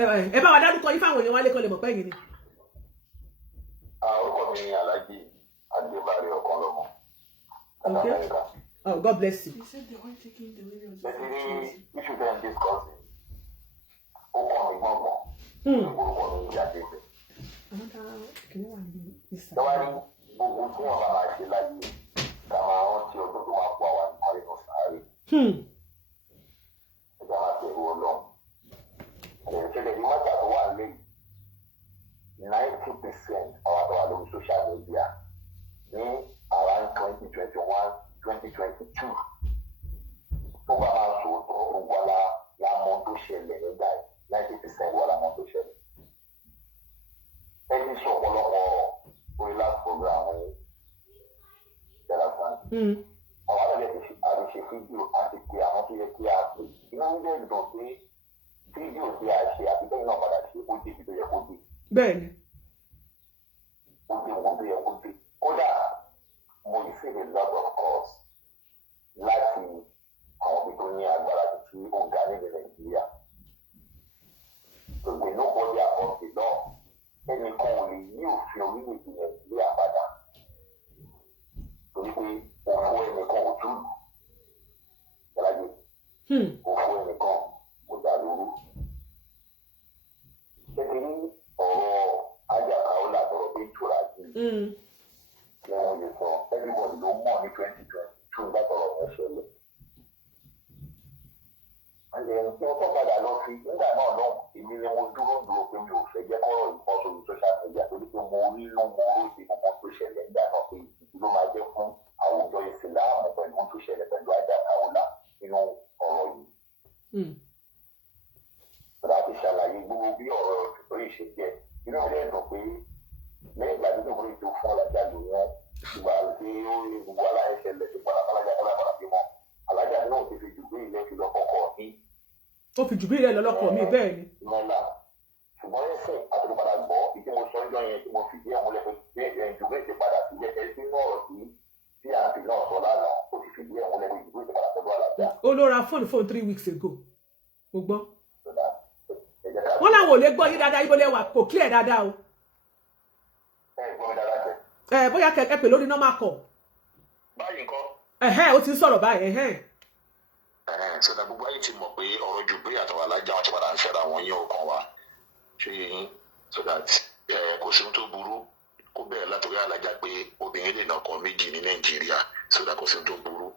ẹ bá wa dárúkọ yín fáwọn èèyàn wa lè kọ́ lè mọ̀ pé yín ni. Orúkọ mi ni Iyalaje Okanlomo. Okay. Oh, God bless you. They said they weren't taking the way of the issue then discussing. Orúkọ mi Iyalaje. Tọ́wárí gbogbo tí wọ́n bá máa ṣe láyé ká máa rántí ọdún tó máa kó àwọn àrí lọ sáré. Ẹja máa bẹ̀rù Ọlọ́run. Ìṣẹ̀lẹ̀ ní mọ́tà tó wà lẹ́yìn 90% àwọn àtọwà lórí social media ní around 2021, 2022. Tó bá máa sòótọ́ gbogbo alámọ̀ tó ṣẹlẹ̀ nígbà 90% wà lámọ̀ tó ṣẹlẹ̀. Ẹni sọ ọ̀pọ̀lọpọ̀ orí last program yìí ṣẹlẹ̀ fún mi. Àwọn àlejò àríṣe fídíò àti pé àwọn tó yẹ kí a pè. Inú ń dẹ̀ dùn pé fídíò tí a ṣe àti bẹ́ẹ̀ náà padà ṣe ó dé ibi tó yẹ kó dé. Bẹ́ẹ̀ni. Ó dé owó tó yẹ kó dé. Kódà mo receive a lot of calls láti àwọn ibi tó ní agbára tí ó ń ga nílẹ̀ Nàìjíríà. So we know body above the law. Ẹnìkan ò lè yí òfin orílẹ̀-èdè Nàìjíríà padà. Torí pé òfò ẹnìkan ò túlù. Iyalaje. Òfò ẹnìkan kò dà lóru. Kékeré ọ̀rọ̀ ajá Kaola tọ̀rọ̀ Bintu Raji. Kí wọ́n lè sọ everybody ló mọ̀ ní 2022 nígbà tọ̀rọ̀ yẹn ṣẹlẹ̀. Àyẹ̀wò tí wọ́n tọ́ padà lọ sí nígbà náà lọ́hùn èmi ni mo dúró pé mi ò fẹ́ jẹ́ kọ́rọ̀ ìkọ́ sórí social media torí pé mo rí inú mo róde kankan tó ṣẹlẹ̀ nígbà náà pé ìdí ló máa jẹ́ fún àwùjọ ìsìláàmù pẹ̀lú tó ṣẹlẹ̀ pẹ̀lú ajá Kaola nínú ọ̀rọ̀ yìí. Láti ṣàlàyé gbogbo bí ọ̀rọ̀ òṣèlú yìí ṣe jẹ́ inú mi lè dùn pé lẹ́yìn ìgbà tí kò ní tó fún alájà lò wọ́n ìgbà tí ó rí gbogbo aláyẹ ṣẹlẹ̀ sí pálápàlájà pálápàlá bí wọn alájà náà ti fi jù bí ilé fi lọ́kọ̀ọ̀kọ̀ ní. Ó fi jù bí ilé lọ́lọ́kọ̀ mi bẹ́ẹ̀ ni. Mọ́lá ṣùgbọ́n ẹ̀sìn àtúntò gbọ́ ìdí mo sọ́jọ́ yẹn tí mo fi díẹ̀ múlẹ̀ pé bẹ́ẹ̀ jù bẹ́ẹ̀ ti padà sí ẹ̀ẹ́ sínú ọ̀rọ̀ tí àǹtí náà sọ lánàá ó ti fi díẹ̀ múlẹ̀ pé jù bẹ́ẹ̀ ti padà sọ́dọ̀ alájà. Ó ló ra fóònù 3 weeks ago. Mo gbọ́. Wọ́n láwọn ò lè gbọ́ yín dáadáa ibo lẹ́wà kò clear dáadáa o. Bóyá kẹ̀kẹ́ pè lórí normal call. Báyìí nǹkan. Ó ti ń sọ̀rọ̀ báyìí. Sọdá gbogbo ayé ti mọ̀ pé ọ̀rọ̀ jù bí àtàwọn alájà wọn ti padà ń fẹ́ra wọn yín ọkàn wa. Ṣé yín so that kò sí ohun tó burú kó bẹ̀rẹ̀ látòrí alájà pé obìnrin lè nọkọ méjì ní Nàìjíríà so that kò sí ohun tó burú.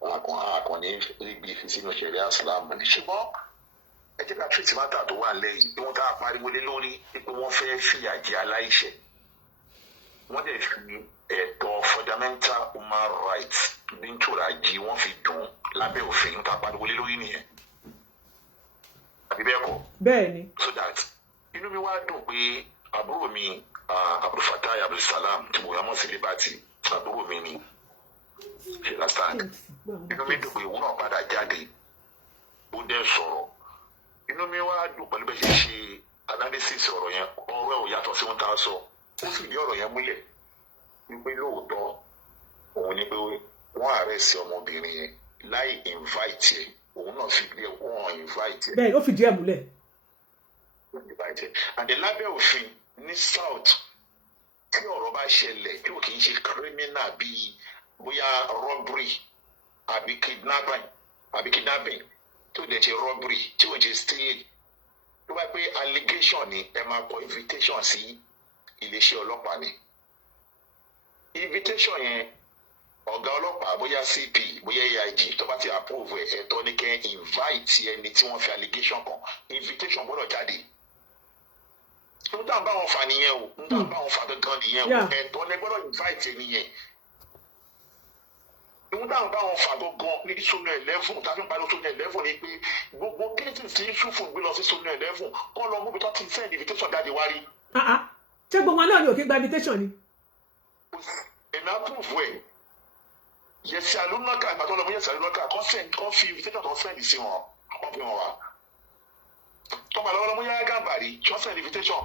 Àkànní ríbi fi sínú ṣẹ̀ríà Ìsìlámù ní ṣùgbọ́n ẹ jẹ́ ká treat matter tó wà lẹ́yìn bí wọ́n ká pariwo lé lórí pé wọ́n fẹ́ fìyà jẹ aláìṣẹ̀. Wọ́n dẹ̀ fi ẹ̀tọ́ fundamental human rights Bintu Raji wọ́n fi dùn lábẹ́ òfin ká pariwo lé lórí nìyẹn. Àbí bẹ́ẹ̀ kọ́? Bẹ́ẹ̀ni. So that inú mi wá dùn pé àbúrò mi Abdulfatai Abdulsalam tí mo yà mọ́ sí Liberty àbúrò mi ni ṣe lásán. Inú mi dùn pé òun náà padà jáde ó dẹ̀ sọ̀rọ̀. Inú mi wá dùn pẹ̀lú bẹ́ẹ̀ ṣe ṣe analysis ọ̀rọ̀ yẹn ọ̀rọ̀ ẹ̀ ò yàtọ̀ sí ohun tá a sọ ó sì bí ọ̀rọ̀ yẹn múlẹ̀ wípé lóòótọ́ òun ni pé wọ́n àrẹ́sì ọmọbìnrin yẹn láì invite ẹ̀ òun náà fi bí wọ́n invite ẹ̀. Bẹ́ẹ̀ ó fìdí ẹ̀ múlẹ̀. And lábẹ́ òfin ní South tí ọ̀rọ̀ bá ṣẹlẹ̀ tí ò kì í ṣe criminal bíi bóyá robbery àbí kidnapping tó lè ṣe robbery tí ò ń ṣe steal tó bá pé allegation ni ẹ máa kọ invitation sí iléeṣẹ́ ọlọ́pàá ni invitation yẹn ọ̀gá ọlọ́pàá bóyá CP bóyá AIG tó bá ti approve ẹ̀tọ́ ní kẹ́ invite ẹni tí wọ́n fi allegation kan invitation gbọ́dọ̀ jáde ń dá bá wọn fà nìyẹn o ń dá bá wọn fà gangan nìyẹn o ẹ̀tọ́ ní gbọ́dọ̀ invite ẹni yẹn ń dá bá wọn fà gangan ní sónú 11 tàbí parí sónú 11 ni pé gbogbo cases tí ṣùfù gbé lọ sí sónú 11 kọ́ lọ mú bí tó ti send invitation jáde wá rí. Ṣé gbogbo náà ni òkè gba invitation ni. ẹ̀nà approve ẹ̀ yẹsi alunaka àgbàdo ọlọmọ yẹsi alunaka kọ́ fi invitation tó send sí wọn wọ́n fi wọn wá. tọ́ba lọ́wọ́ lọ́mú yára gàmbàrí tí wọ́n send invitation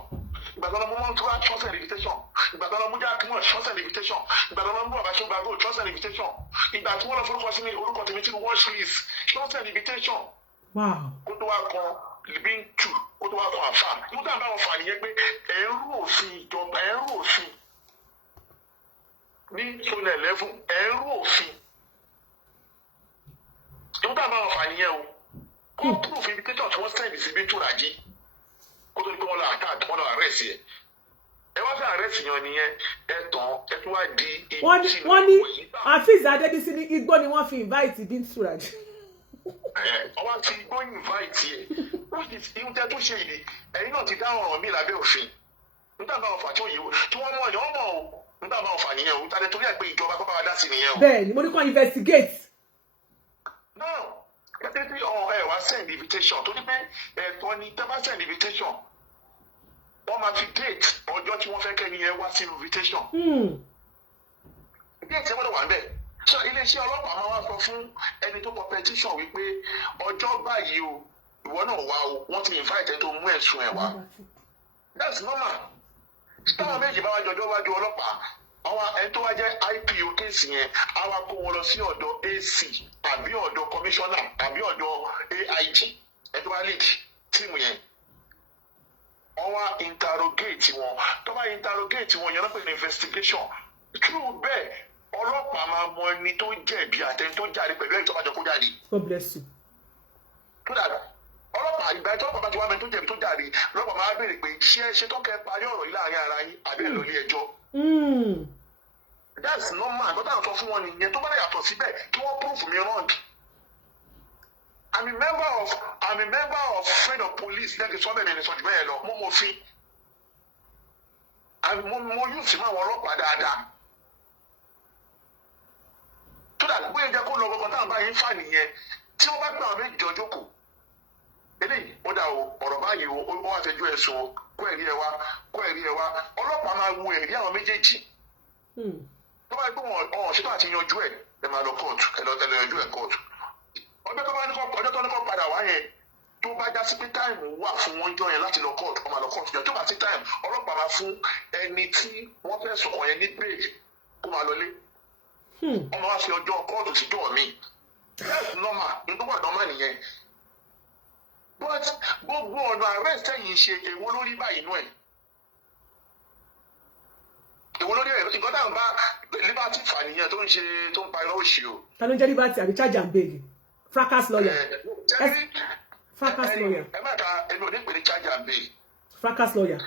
ìgbàdo ọlọmọ wọn tó wá tí wọ́n send invitation ìgbàdo ọlọmọ yára kí wọ́n tí wọ́n send invitation ìgbàdo ọlọmọ bàbá ṣọ́ gbàgbó tí wọ́n send invitation ìgbà tí wọ́n lọ forúkọ sí mi orúkọ tèmi tí watch list tí wọ́n send invitation. kó tó wá kan Bintu kó tó wá fún àfà nígbà tá à ń bá wọn fà nìyẹn pé ẹ̀rú òfin ìjọba ẹ̀rú òfin ní zone 11 ẹ̀rú òfin nígbà tá à ń bá wọn fà nìyẹn o kó proof indicator tí wọ́n send sí Bintu Raji kó tó di pé wọ́n lọ attack wọ́n lọ arrest yẹ ẹ wá fẹ́ arrest yẹn nìyẹn ẹ tán ẹ tún wá di wọ́n ní Afeez Adébísí ní igbó ni wọ́n fi invite Bintu Raji. ọwọ́ ti igbó invite yẹ ìwúntẹ́ tó ṣe ìdí ẹ̀yin náà ti dáhùn ọ̀rọ̀ mi lábẹ́ òfin nígbà bá wọn fà tí wọ́n mọ̀ ọ̀yàn ọmọ o nígbà bá wọn fà nìyẹn o tàbí torí ẹ̀ pé ìjọba kọ́ bá wa dá sí nìyẹn o. bẹ́ẹ̀ ni mo ní kàn investigate. now kẹ́tẹ́ tí ẹ wá send invitation torí pé ẹ̀tọ́ ni tẹ́ bá send invitation wọ́n máa fi date ọjọ́ tí wọ́n fẹ́ kẹ́ni yẹn wá sí invitation. date ẹ gbọ́dọ̀ wà ń bẹ̀. so iléeṣẹ́ ọlọ́pàá máa wá sọ fún ẹni tó kọ petition wípé ọjọ́ báyìí o ìwọ náà wá o wọ́n ti invite ẹ tó mú ẹ̀sùn ẹ̀ wá. that's normal. táwọn méjì bá wá jọjọ́ wájú ọlọ́pàá àwọn ẹni tó wá jẹ́ IPO kéèsì yẹn á wá kó wọn lọ sí ọ̀dọ̀ AC àbí ọ̀dọ̀ commissioner àbí ọ̀dọ̀ AIG ẹ tó bá lead tíìmù yẹn. wọ́n wá interrogate wọn tó bá interrogate wọn yẹn ló pè ní investigation true bẹ́ẹ̀ ọlọ́pàá máa mọ ẹni tó jẹ̀bi àtẹni tó jáde pẹ̀lú ẹ̀rí tó bá jọ kó jáde. God bless you. tó dàgbà ọlọ́pàá ìgbà tí ọlọ́pàá bá ti wá mẹ́ni tó jẹ̀bi tó jáde ọlọ́pàá máa béèrè pé ṣé tó kẹ́ parí ọ̀rọ̀ yìí láàrin ara yín àbí ẹ̀ lọ ilé ẹjọ́. That's normal àgbọ̀dá àwọn sọ fún wọn nìyẹn tó bá lè yàtọ̀ síbẹ̀ kí wọ́n proof mi wrong. I'm a member of friend of police lẹ́kì sọ́bẹ̀ ní ìsọ̀jú bẹ́ẹ̀ lọ mo fi mo yóò sì máa wọ ọlọ́pàá dáadáa. tó dà bóyá jẹ́ kó lọ gbọ́ngàn táwọn bá yín fà nìyẹn tí wọ́n bá gbé àwọn méjì jọ jókòó. eléyìí ó dà o ọ̀rọ̀ báyìí o ó wá fẹjọ́ ẹ̀sùn o kó ẹ̀rí ẹ wá ọlọ́pàá máa wo ẹ̀rí àwọn méjèèjì. tó bá yẹ pé wọn ṣètò àti yanjú ẹ máa lọ kóòtù ẹ lọ yanjú ẹ kóòtù. ọjọ́ tó ní kọ́ padà wá yẹn tó bá já sí pé táìmù wà fún wọn jọ yẹn láti lọ kóòtù ọmọ lọ kóòtù yẹn tó bá sí táìmù ọlọ́pàá máa fún ẹni tí wọ́n fẹ́ sọ̀kọ̀ yẹn ní bẹ́ẹ̀lì kó máa lọlé. ọmọ wa fi ọjọ́ kóòtù síjọ́ mi. that's normal nítorí wà normal nìyẹn. but gbogbo ọ̀nà arrest ẹ̀yìn ṣe èwo lórí báyìí nú ẹ̀. èwo lórí ẹ̀ nǹkan táwọn bá Liberty fà nìyẹn tó ń pa irọ́ òṣì o. ta ló ń jẹ́ Liberty àbí charge and bail fracas lawyer. Fracas lawyer. ẹ má ka ẹni òní pè ní charge and bail. Fracas lawyer.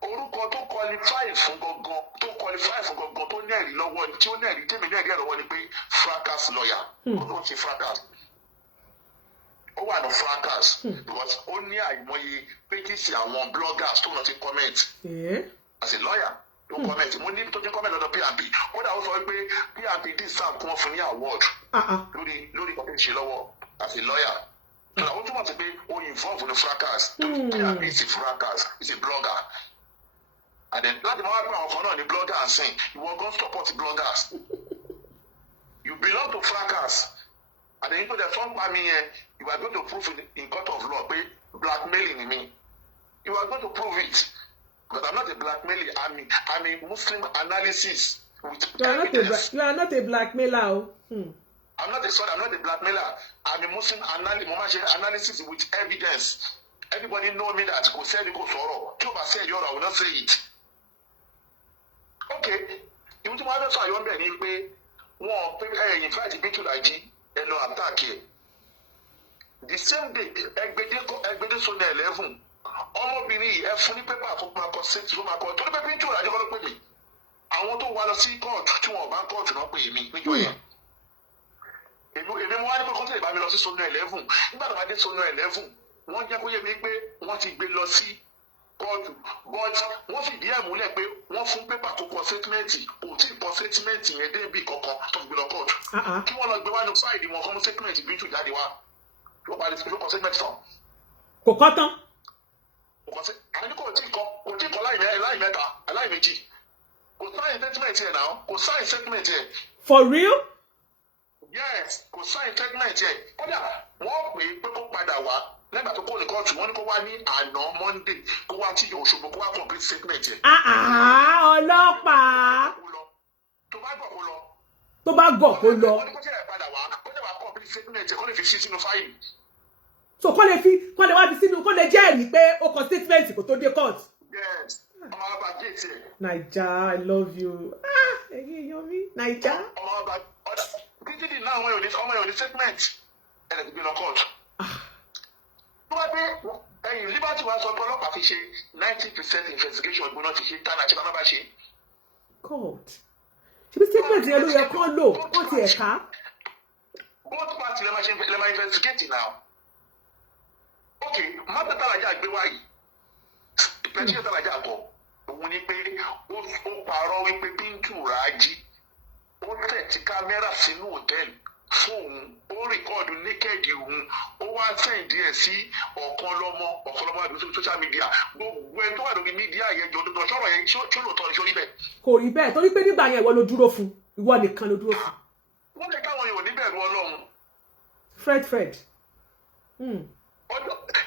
orúkọ tó qualify fún gangan tó ní ẹ̀rí lọ́wọ́ tí ó ní ẹ̀rí tèmi ní ẹ̀rí lọ́wọ́ ni pé fracas lawyer. ó ló ń ṣe fracas. ó wà ní fracas because ó ní àìmọye pages àwọn bloggers tó lọ sí comment. as a lawyer tó comment mo ní tó ti comment lọ́dọ̀ PNP ó dà ó sọ pé PNP deserve kí wọ́n fún ní award lórí kọ́kẹ́ ìṣe lọ́wọ́ as a lawyer. ó túmọ̀ sí pé ó involve ní fracas PNP is a fracas is a blogger. and then láti máa wá pé àwọn kan náà ní blogger and sing ìwọ gan support bloggers. you belong to fracas. and then you know the song pa mi yẹn you are going to prove in court of law pé blackmailing me. you are going to prove it. But I'm not a blackmailer. I'm a Muslim analysis with evidence. You are not a blackmailer. I'm not a blackmailer. I'm a Muslim analysis with evidence. Everybody know me that go say go sorrow. Toba say you I will not say it. Okay. You want to have a yon be ni pé wọ́n pé in fact Bintu Raji ẹ lọ attack ẹ. The same day egbede so na 11 ọmọbìnrin yìí ẹ fún ní pépà fún máa kọ sí tó máa kọ tó ní pé Bintu Raji kọ́ ló pè mí àwọn tó wá lọ sí kóòtù tí wọn bá kóòtù náà pè mí níjọ́ yẹn èmi mo wá ní pé kọ́ńtà lè bá mi lọ sí Sonu 11 nígbà tó bá dé Sonu 11 wọ́n jẹ́ kó yé mi pé wọ́n ti gbé lọ sí kóòtù but wọ́n fìdí ẹ̀ múlẹ̀ pé wọ́n fún pépà tó kọ sétímẹ́ǹtì kò tí ì kọ sétímẹ́ǹtì yẹn débi kankan tó gbé lọ kóòtù kí wọ́n lọ gbé wá ní fáìlì wọn fún sétímẹ́ǹtì Bintu jáde wá ló parí ló kọ sétímẹ́ǹtì tán. kò kọ́ tán. àní kò tí kọ láì mẹ́ta láì méjì kò sáyìn statement yẹn náà kò sáyìn statement yẹn. For real? Yes, kò sáyìn statement yẹn kódà wọ́n pè é pé kó padà wá nígbà tó kó ní kóòtù wọ́n ní kó wá ní àná Monday kó wá tí Òṣogbo kó wá complete statement yẹn. ọlọ́pàá. tó bá gọ̀ kó lọ. tó bá gọ̀ kó lọ. wọ́n ní kó tẹ̀lé padà wá kó tẹ̀lé wá complete statement yẹn kó lè fi sí sínú fáìlì. So kọ́ lè wá fi sínú kó lè jẹ́rìí pé ó kọ statement kó tó dé court. Yes. Ọmọ ọba gate. Naija, I love you. Ẹ̀yin èèyàn mi, Naija. Ọmọ ọba PDP náà ọmọ yóò ní statement. Ẹ̀rẹ̀ ti gbé lọ court. Tó bá dé ẹ̀yìn Liberty wa sọ pé ọlọ́pàá ti ṣe 90% investigation ìgbóná ti ṣe tánà àti bàbá bá ṣe. God. Ṣé bí statement yẹn ló yẹ kó lò ó ti ẹ̀ka? Both parties lè máa investigate now. Okay, mọ́tò tàlàjà gbé wáyé. Ìpẹ́jì tàlàjà kọ. Òun ni pé ó parọ́ wípé Bintu Raji ó tẹ̀tí kámẹ́rà sínú hòtẹ́ẹ̀lì fóun ó rìkọ́ọ̀dù nékẹ́ẹ̀dì òun ó wá sẹ́ǹdì ẹ̀ sí Okanlomo àdúgbò social media gbogbo ẹ̀ tó wà lórí mídíà yẹn jọ tó sọ̀rọ̀ yẹn ṣó lóòótọ́ ṣó rí bẹ́ẹ̀. Kò rí bẹ́ẹ̀ torí pé nígbà yẹn ìwọ ló dúró fún ìwọ nìkan ló dúró fún. Wọ́n lè káwọn èèyàn níbẹ̀rù Ọlọ́run. Fred.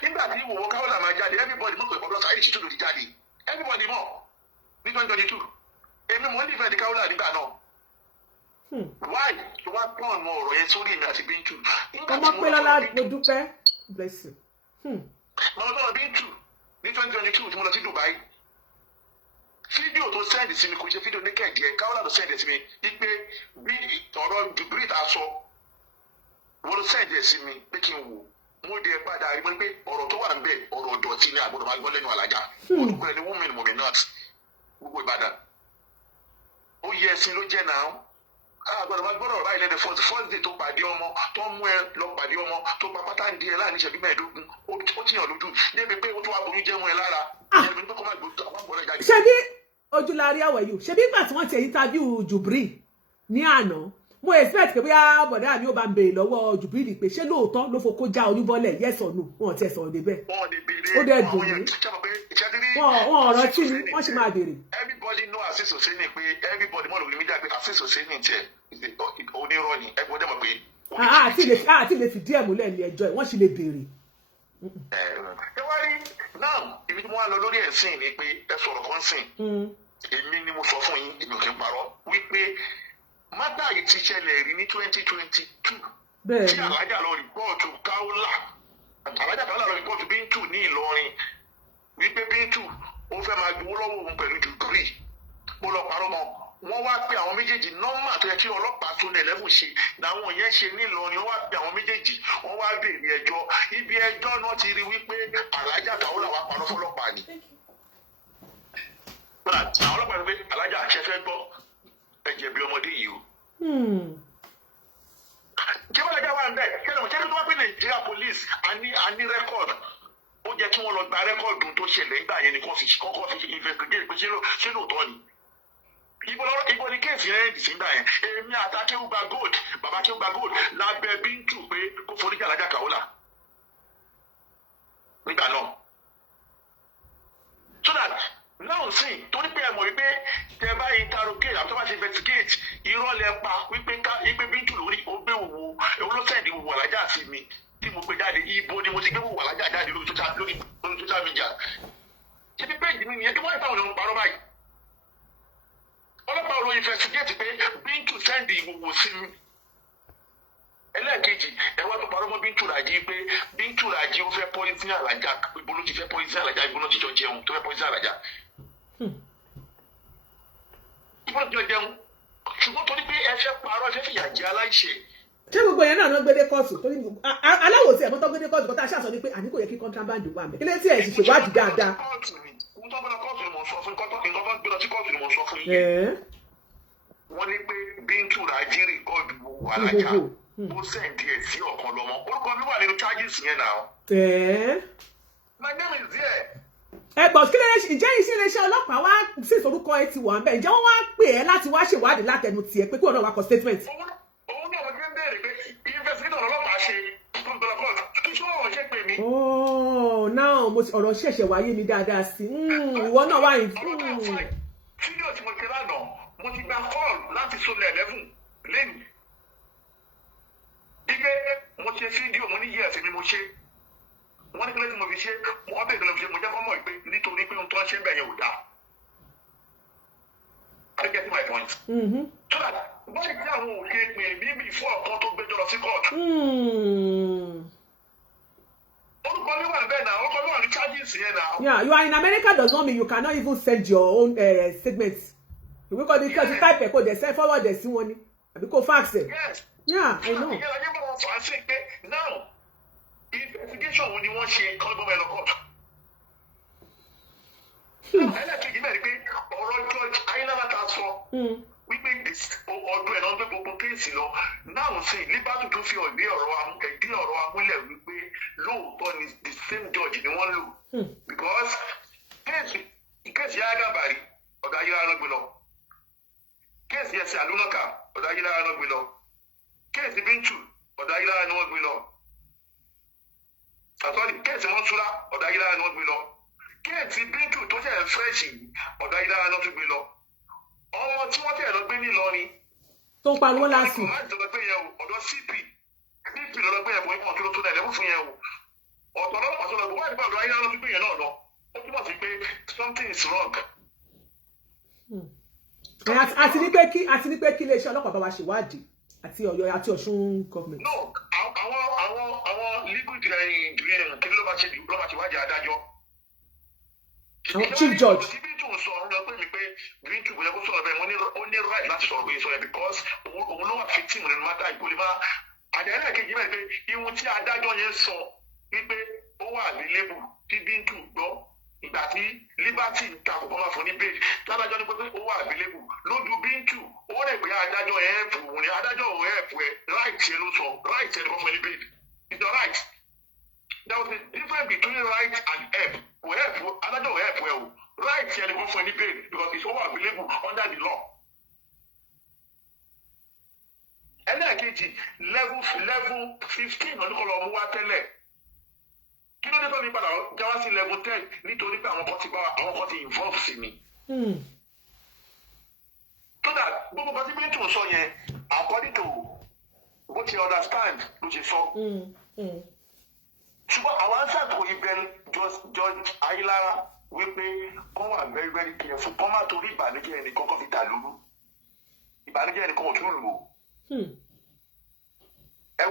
Nígbà tí ìwòwò Kaola máa jáde everybody mọ̀ pé ọ̀dọ́ sáyẹ́dì sì tún lòdì jáde everybody mọ̀ ní 2022 èmi mò ń nífẹ̀ẹ́ di Kaola nígbà náà. Why tó wá pọ́n ọ̀nà ọ̀rọ̀ yẹn sórí èmi àti Bintu. Ọmọ pé lọ́la mo dúpẹ́ bless you. Mo lọ sọ̀rọ̀ Bintu ní 2022 tí mo lọ sí Dubai. Fídíò tó sẹ́ndì sí mi kò ṣe fídíò naked yẹn Kaola tó sẹ́ndì sí mi wípé bí ọ̀rọ̀ Jubilee ta sọ wọ́n ló sẹ́ndì ẹ̀ sí mi pé kí n wò. Mo dé padà rí pé ọ̀rọ̀ tó wà ń bẹ̀ ọ̀rọ̀ ọ̀dọ̀tí ni àgbọ̀dọ̀ máa gbọ́ lẹ́nu Alájà. Olùkọ́ ẹni women mọ̀mí not gbogbo Ìbàdàn. Ó yẹ ẹsìn ló jẹ́ náà. Àgbọ̀dọ̀ máa gbọ́dọ̀ báyìí lẹ́nu first day tó pàdé ọmọ tó mú ẹ lọ pàdé ọmọ tó pa pátá ń di ẹ láàrin ìṣẹ́jú mẹ́ẹ̀ẹ́dógún ó tiyàn lójú débi pé ó tún wá boyún jẹ́mu ẹ lára. Ṣé bí ojúlarí àwẹ̀yù ṣe bí ìgbà tí wọ́n ti interview Jubril ní àná mo expect pé bóyá bọ̀dá mi ò bá ń béèrè lọ́wọ́ Jubril pé ṣé lóòótọ́ ló fokó já oyúbọ́lẹ̀ yes or no wọn ti ẹ̀ sọ̀rọ̀ débẹ̀ ó dẹ̀ dùn mí wọn ọ̀rọ̀ tí ni wọ́n sì máa béèrè. Everybody know Azeez Oseni pé everybody mọ̀ lórí mídíà pé Azeez Oseni tiẹ̀ onírọ́ ni ẹgbẹ́ dẹ̀ mọ̀ pé. àti lè fìdí ẹ̀ múlẹ̀ ní ẹjọ́ ẹ̀ wọ́n sì lè béèrè. Ẹ wá rí náà ibi tí mo wá lọ lórí ẹ̀sìn ni pé ẹ sọ̀rọ̀ kan sìn èmi ni mo sọ fún yín èmi ò kí ń parọ́ wípé mátà yìí ti ṣẹlẹ̀ rí ní 2022 tí Alájà lọ rìpọ́ọ̀tù Kaola lọ rìpọ́ọ̀tù Bintu ní Ìlọrin wípé Bintu ó fẹ́ máa gbowó lọ́wọ́ òun pẹ̀lú Jubril ó lọ parọ́ mọ́ wọ́n wá pe àwọn méjèèjì nọ́mbà tó yẹ kí ọlọ́pàá tó nẹ̀ lẹ́fù ṣe làwọn yẹn ṣe ní Ìlọrin wọ́n wá pe àwọn méjèèjì wọ́n wá béèrè ẹjọ́ ibi ẹjọ́ náà ti rí wípé Alájà Kaola wá parọ́ fọlọ́pàá ni. àwọn ọlọ́pàá ní pé Alájà àṣẹfẹ́ gbọ́ ẹ̀jẹ̀ bí ọmọdé yìí o. Kí wọ́n lè dá wà ń bẹ̀ ṣẹlẹ̀ ṣẹlẹ̀ tó wá pé Nigeria police a ní rẹ́kọ̀dù ó jẹ́ kí wọ́n lọ gba rẹ́kọ̀dù tó ṣẹlẹ̀ nígbà yẹn ni kọ́kọ́ fi investigate pé ṣé lóòótọ́ ni. Ibo ni kéèsì rẹ̀ dì sí nígbà yẹn èmi àtàkéwùgbà gold bàbá kéwùgbà gold lábẹ́ Bintu pé kó foríjì Alájà Kaola nígbà náà. So that náà sì torí pé ẹ mọ̀ wípé tẹ bá interrogate àti tó bá ṣe investigate irọ́ lẹ pa wípé Bintu lórí ó gbé òwò olóṣèlú òwò Alájà sí mi tí mo gbé jáde ibo ni mo ti gbé òwò Alájà jáde lórí social media ṣé bí péjì mi nìyẹn kí wọ́n ìtàwọn èèyàn parọ́ báyìí ọlọ́pàá olóyè investigate pé Bintu sẹ́ndì ìwòwò sí mi ẹlẹ́ẹ̀kejì ẹ̀wọ́n tó parọ́ mọ́ Bintu Raji pé Bintu Raji ó fẹ́ pọ́lísì Alájà ibo ló ti fẹ́ pọ́lísì Alájà ibo ló ti jọ jẹun tó fẹ́ pọ́lísì Alájà. Ìbọn jọ jẹun ṣùgbọ́n torí pé ẹ fẹ́ parọ́ ẹ fẹ́ fìyà jẹ aláìṣẹ̀. Ṣé gbogbo yẹn náà ló gbédé kóòtù torí aláwọ̀ tí ẹ̀mọ́tọ́ gbédé kóòtù kó tá a ṣàṣọ ni pé àní kò yẹ kí contraband wà mẹ́ kí lè tí ẹ̀ sì ṣèwádìí dáadáa. Kóòtù ni mo sọ fún nǹkan tó gbé lọ sí kóòtù ni mo sọ fún yín. Wọ́n ní pé Bintu Raji rìkọ́ọ̀dù gbogbo Alájà ó sẹ́ǹdì ẹ̀ sí Okanlomo orúkọ mi wà nínú charges yẹn náà. My name is there. Ẹ̀gbọ́n kí lè ǹjẹ́ iléeṣẹ́ ọlọ́pàá wá sí ìsorúkọ ẹ ti wà ń bẹ̀ ǹjẹ́ wọ́n wá pè ẹ́ láti wá ṣèwádìí látẹnu tiẹ̀ pé kí wọ́n náà wá kọ statement. Òun náà wọ́n ti ń béèrè pé investigator ọlọ́pàá ṣe tó gbọ́dọ̀ kọ́ kí tí wọ́n ṣe pè mí. Náà ọ̀rọ̀ ṣẹ̀ṣẹ̀ wáyé mi dáadáa sí ìwọ náà wáyé. Fídíò tí mo ti lánàá mo ti gba call láti Sólẹ̀ 11 lẹ́nu. Ike mo ṣe fídíò mo ní yẹ́ ẹ̀sìn mi mo ṣe. Wọ́n ní kílẹ̀ tí mo fi ṣe wọ́n bẹ̀rẹ̀ lọ fi ṣe mo jẹ́ kọ́mọ̀ ìpè nítorí pé ohun tó ń ṣe bẹ̀yẹn ò dáa. I get my point. So that wọ́n ti àwọn òkè pè mí bí fún ọ̀kan tó gbẹjọ́ lọ sí court. Yeah, you are in America does not mean you cannot even send your own statements. Because you type a code, they send forward the money. Because fax it. Yes. Yeah, I know. Now, investigation when you want to call them a court. We make this or do another case, you know. Now say liberty to feel a deal or we law is the same judge in one law. Because case Yaga Bari or Dayana below. Case yes, Alunaka or Dayana below. Case the Bintu or Dayana below. I thought the case Monsula or Dayana below. Case the Bintu to say fresh or Dayana below. Ọmọ tí wọ́n tẹ̀ lọ gbé ní Ìlọrin. Tó ń pariwo lásìkò. Ọ̀dọ́ ìjọba gbé yẹn o, ọ̀dọ́ CP lọ́dọ̀ gbé yẹn bọ̀ ìmọ̀ kí ló tó dẹ̀ lẹ́mú fún yẹn o. Ọ̀tọ̀ lọ́pàá sọ̀rọ̀ bọ̀ wáyé báwo ayé lọ́dún gbé yẹn náà lọ. Ó túmọ̀ sí pé something is wrong. Àti ní pé kí iléeṣẹ́ ọlọ́pàá bá wa ṣèwádìí àti Ọ̀yọ́ àti Ọ̀ṣun government. No, àwọn legal kí ló bá ṣe wádìí adájọ́. Àwọn chief judge. Bintu bóyá kó sọ̀rọ̀ bẹ́ẹ̀ mo ní right láti sọ̀rọ̀ bóyá sọ̀rọ̀ because òun ló wà victim nínú mátà ìkólé máa àdéhùn kejì mẹ́rin pé ihun tí adájọ́ yẹn sọ wípé ó wà available tí Bintu gbọ́ ìgbà tí Liberty ta kò máa fún ní bẹ́ẹ̀ tí adájọ́ ní pé ó wà available lójú Bintu ó rẹ̀ pé adájọ́ yẹn ẹ̀pù òun ni adájọ́ òun ẹ̀pù ẹ̀ right yẹn ló sọ right yẹn ló fún ní bẹ́ẹ̀ it's the right there was a difference between right and help adájọ́ òun ẹ̀pù ẹ̀ o. Right here, they go for any bail because it's all available under the law. Ẹlẹ́ẹ̀kejì level 15 ọdún kan lọ mú wá tẹ́lẹ̀. Kí ló dé tó ní padà jáwá sí level 10 nítorí pé àwọn kan ti involve sí mi. So that gbogbo kan tí Bintu sọ yẹn according to bó ti understand ló ṣe sọ. Ṣùgbọ́n àwọn answer kò ibẹ̀ Judge Ayilara wípé wọ́n wà very very careful kọ́ máa torí ìbànújẹ́ ẹnìkan kan fi dà lóru ìbànújẹ́ ẹnìkan ò tún lò ó. ẹ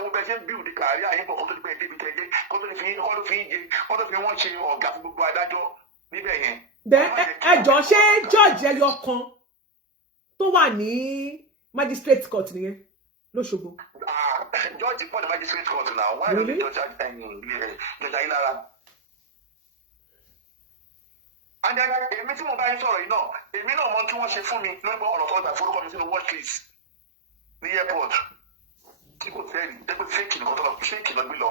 wo bẹ ṣe ń build kárí àyìnbó kó tó ti pẹ́ débi tẹ́jẹ́ kó tó ti fi wọ́n ṣe ọ̀gá fún gbogbo adájọ́ níbẹ̀ yẹn. ẹjọ́ ṣé George ẹyọ kan tó wà ní magistrate court nìyẹn lóṣogbo. George pọ̀ ní magistrate court náà wọ́n á lè jọjà Ayilara. And then èmi tí mo bá yín sọ̀rọ̀ yìí náà èmi náà mọ tí wọ́n ṣe fún mi lórí ọ̀rọ̀ tó dà forúkọ mi sínú watch list ní airport tí kò tẹ́lẹ̀ dẹ́gbẹ́ fake nìkan tó lọ fake lọ gbé lọ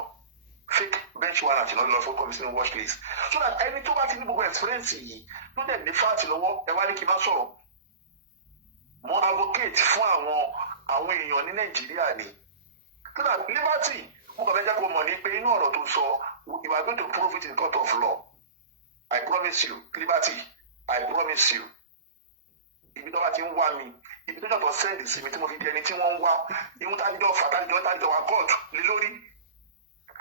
fake bench warrant náà lọ forúkọ mi sínú watch list so that ẹni tó bá ti ní gbogbo experience yìí ló dẹ̀ ní fáàtì lọ́wọ́ ẹ wá ní kí n má sọ̀rọ̀ mo advocate fún àwọn èèyàn ní Nàìjíríà ni so that Liberty mo kàn fẹ́ jẹ́ kó mọ̀ ní pé inú ọ̀rọ̀ tó sọ you are going to prove it in court of law. I promise you, Liberty, I promise you. Ibi tó bá ti ń wá mi, ibi tó jọ̀tọ̀ sẹ́ẹ̀dì sí mi tí mo fi di ẹni tí wọ́n ń wá, ìhun tájọ́ fà tájọ́ wà kóòtù lé lórí.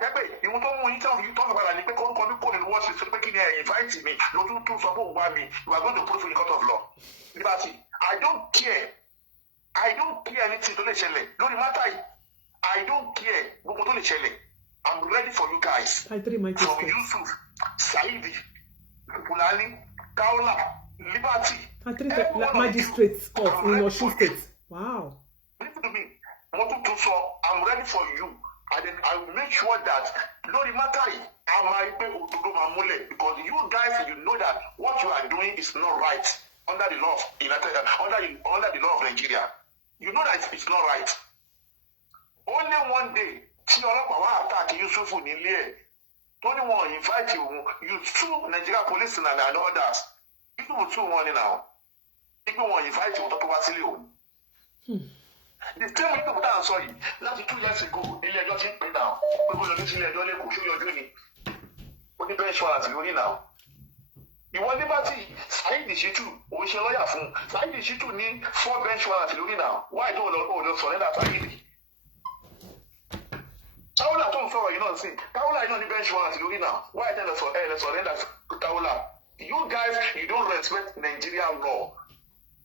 Ẹgbẹ́ ìhun tó mú yín tí wọ́n fi padà ní pé kórúkọ mi kò nínú wọ́ọ̀sì sọ pé kí ni ẹ̀ invite mi ló tún sọ pé òun wá mi, you are going to prove in the court of law. Liberty, I don't care anything tó lè ṣẹlẹ̀ lórí mátà yìí. I don't care gbogbo tó lè ṣẹlẹ̀. I'm ready for you guys. From Yusuf, Saidi. Fulani, Kaola, Liberty. Magistrate court in Osun State. Wow. Listen to me. I'm ready for you. And then I will make sure that Lori Matai, because you guys, you know that what you are doing is not right under the law under the law of Nigeria. You know that it's not right. Only one day, Tiolapawa attack Yusufu Nilie. Only one invite you sue Nigeria police and others. People will sue one now. People will invite you to Basilio. The same people that I'm sorry, last 2 years ago, they just hit me now. People are listening, they don't show your doing it. What the best one as you now? You want Liberty, Saidi Shitu, we shall lawyer from Saidi Shitu need 4 bench warrants now. Why don't you surrender Saidi? Kaola don't follow you know see. Kaola is not the bench warrant looking now. Why tell us surrender Kaola? You guys, you don't respect Nigerian law.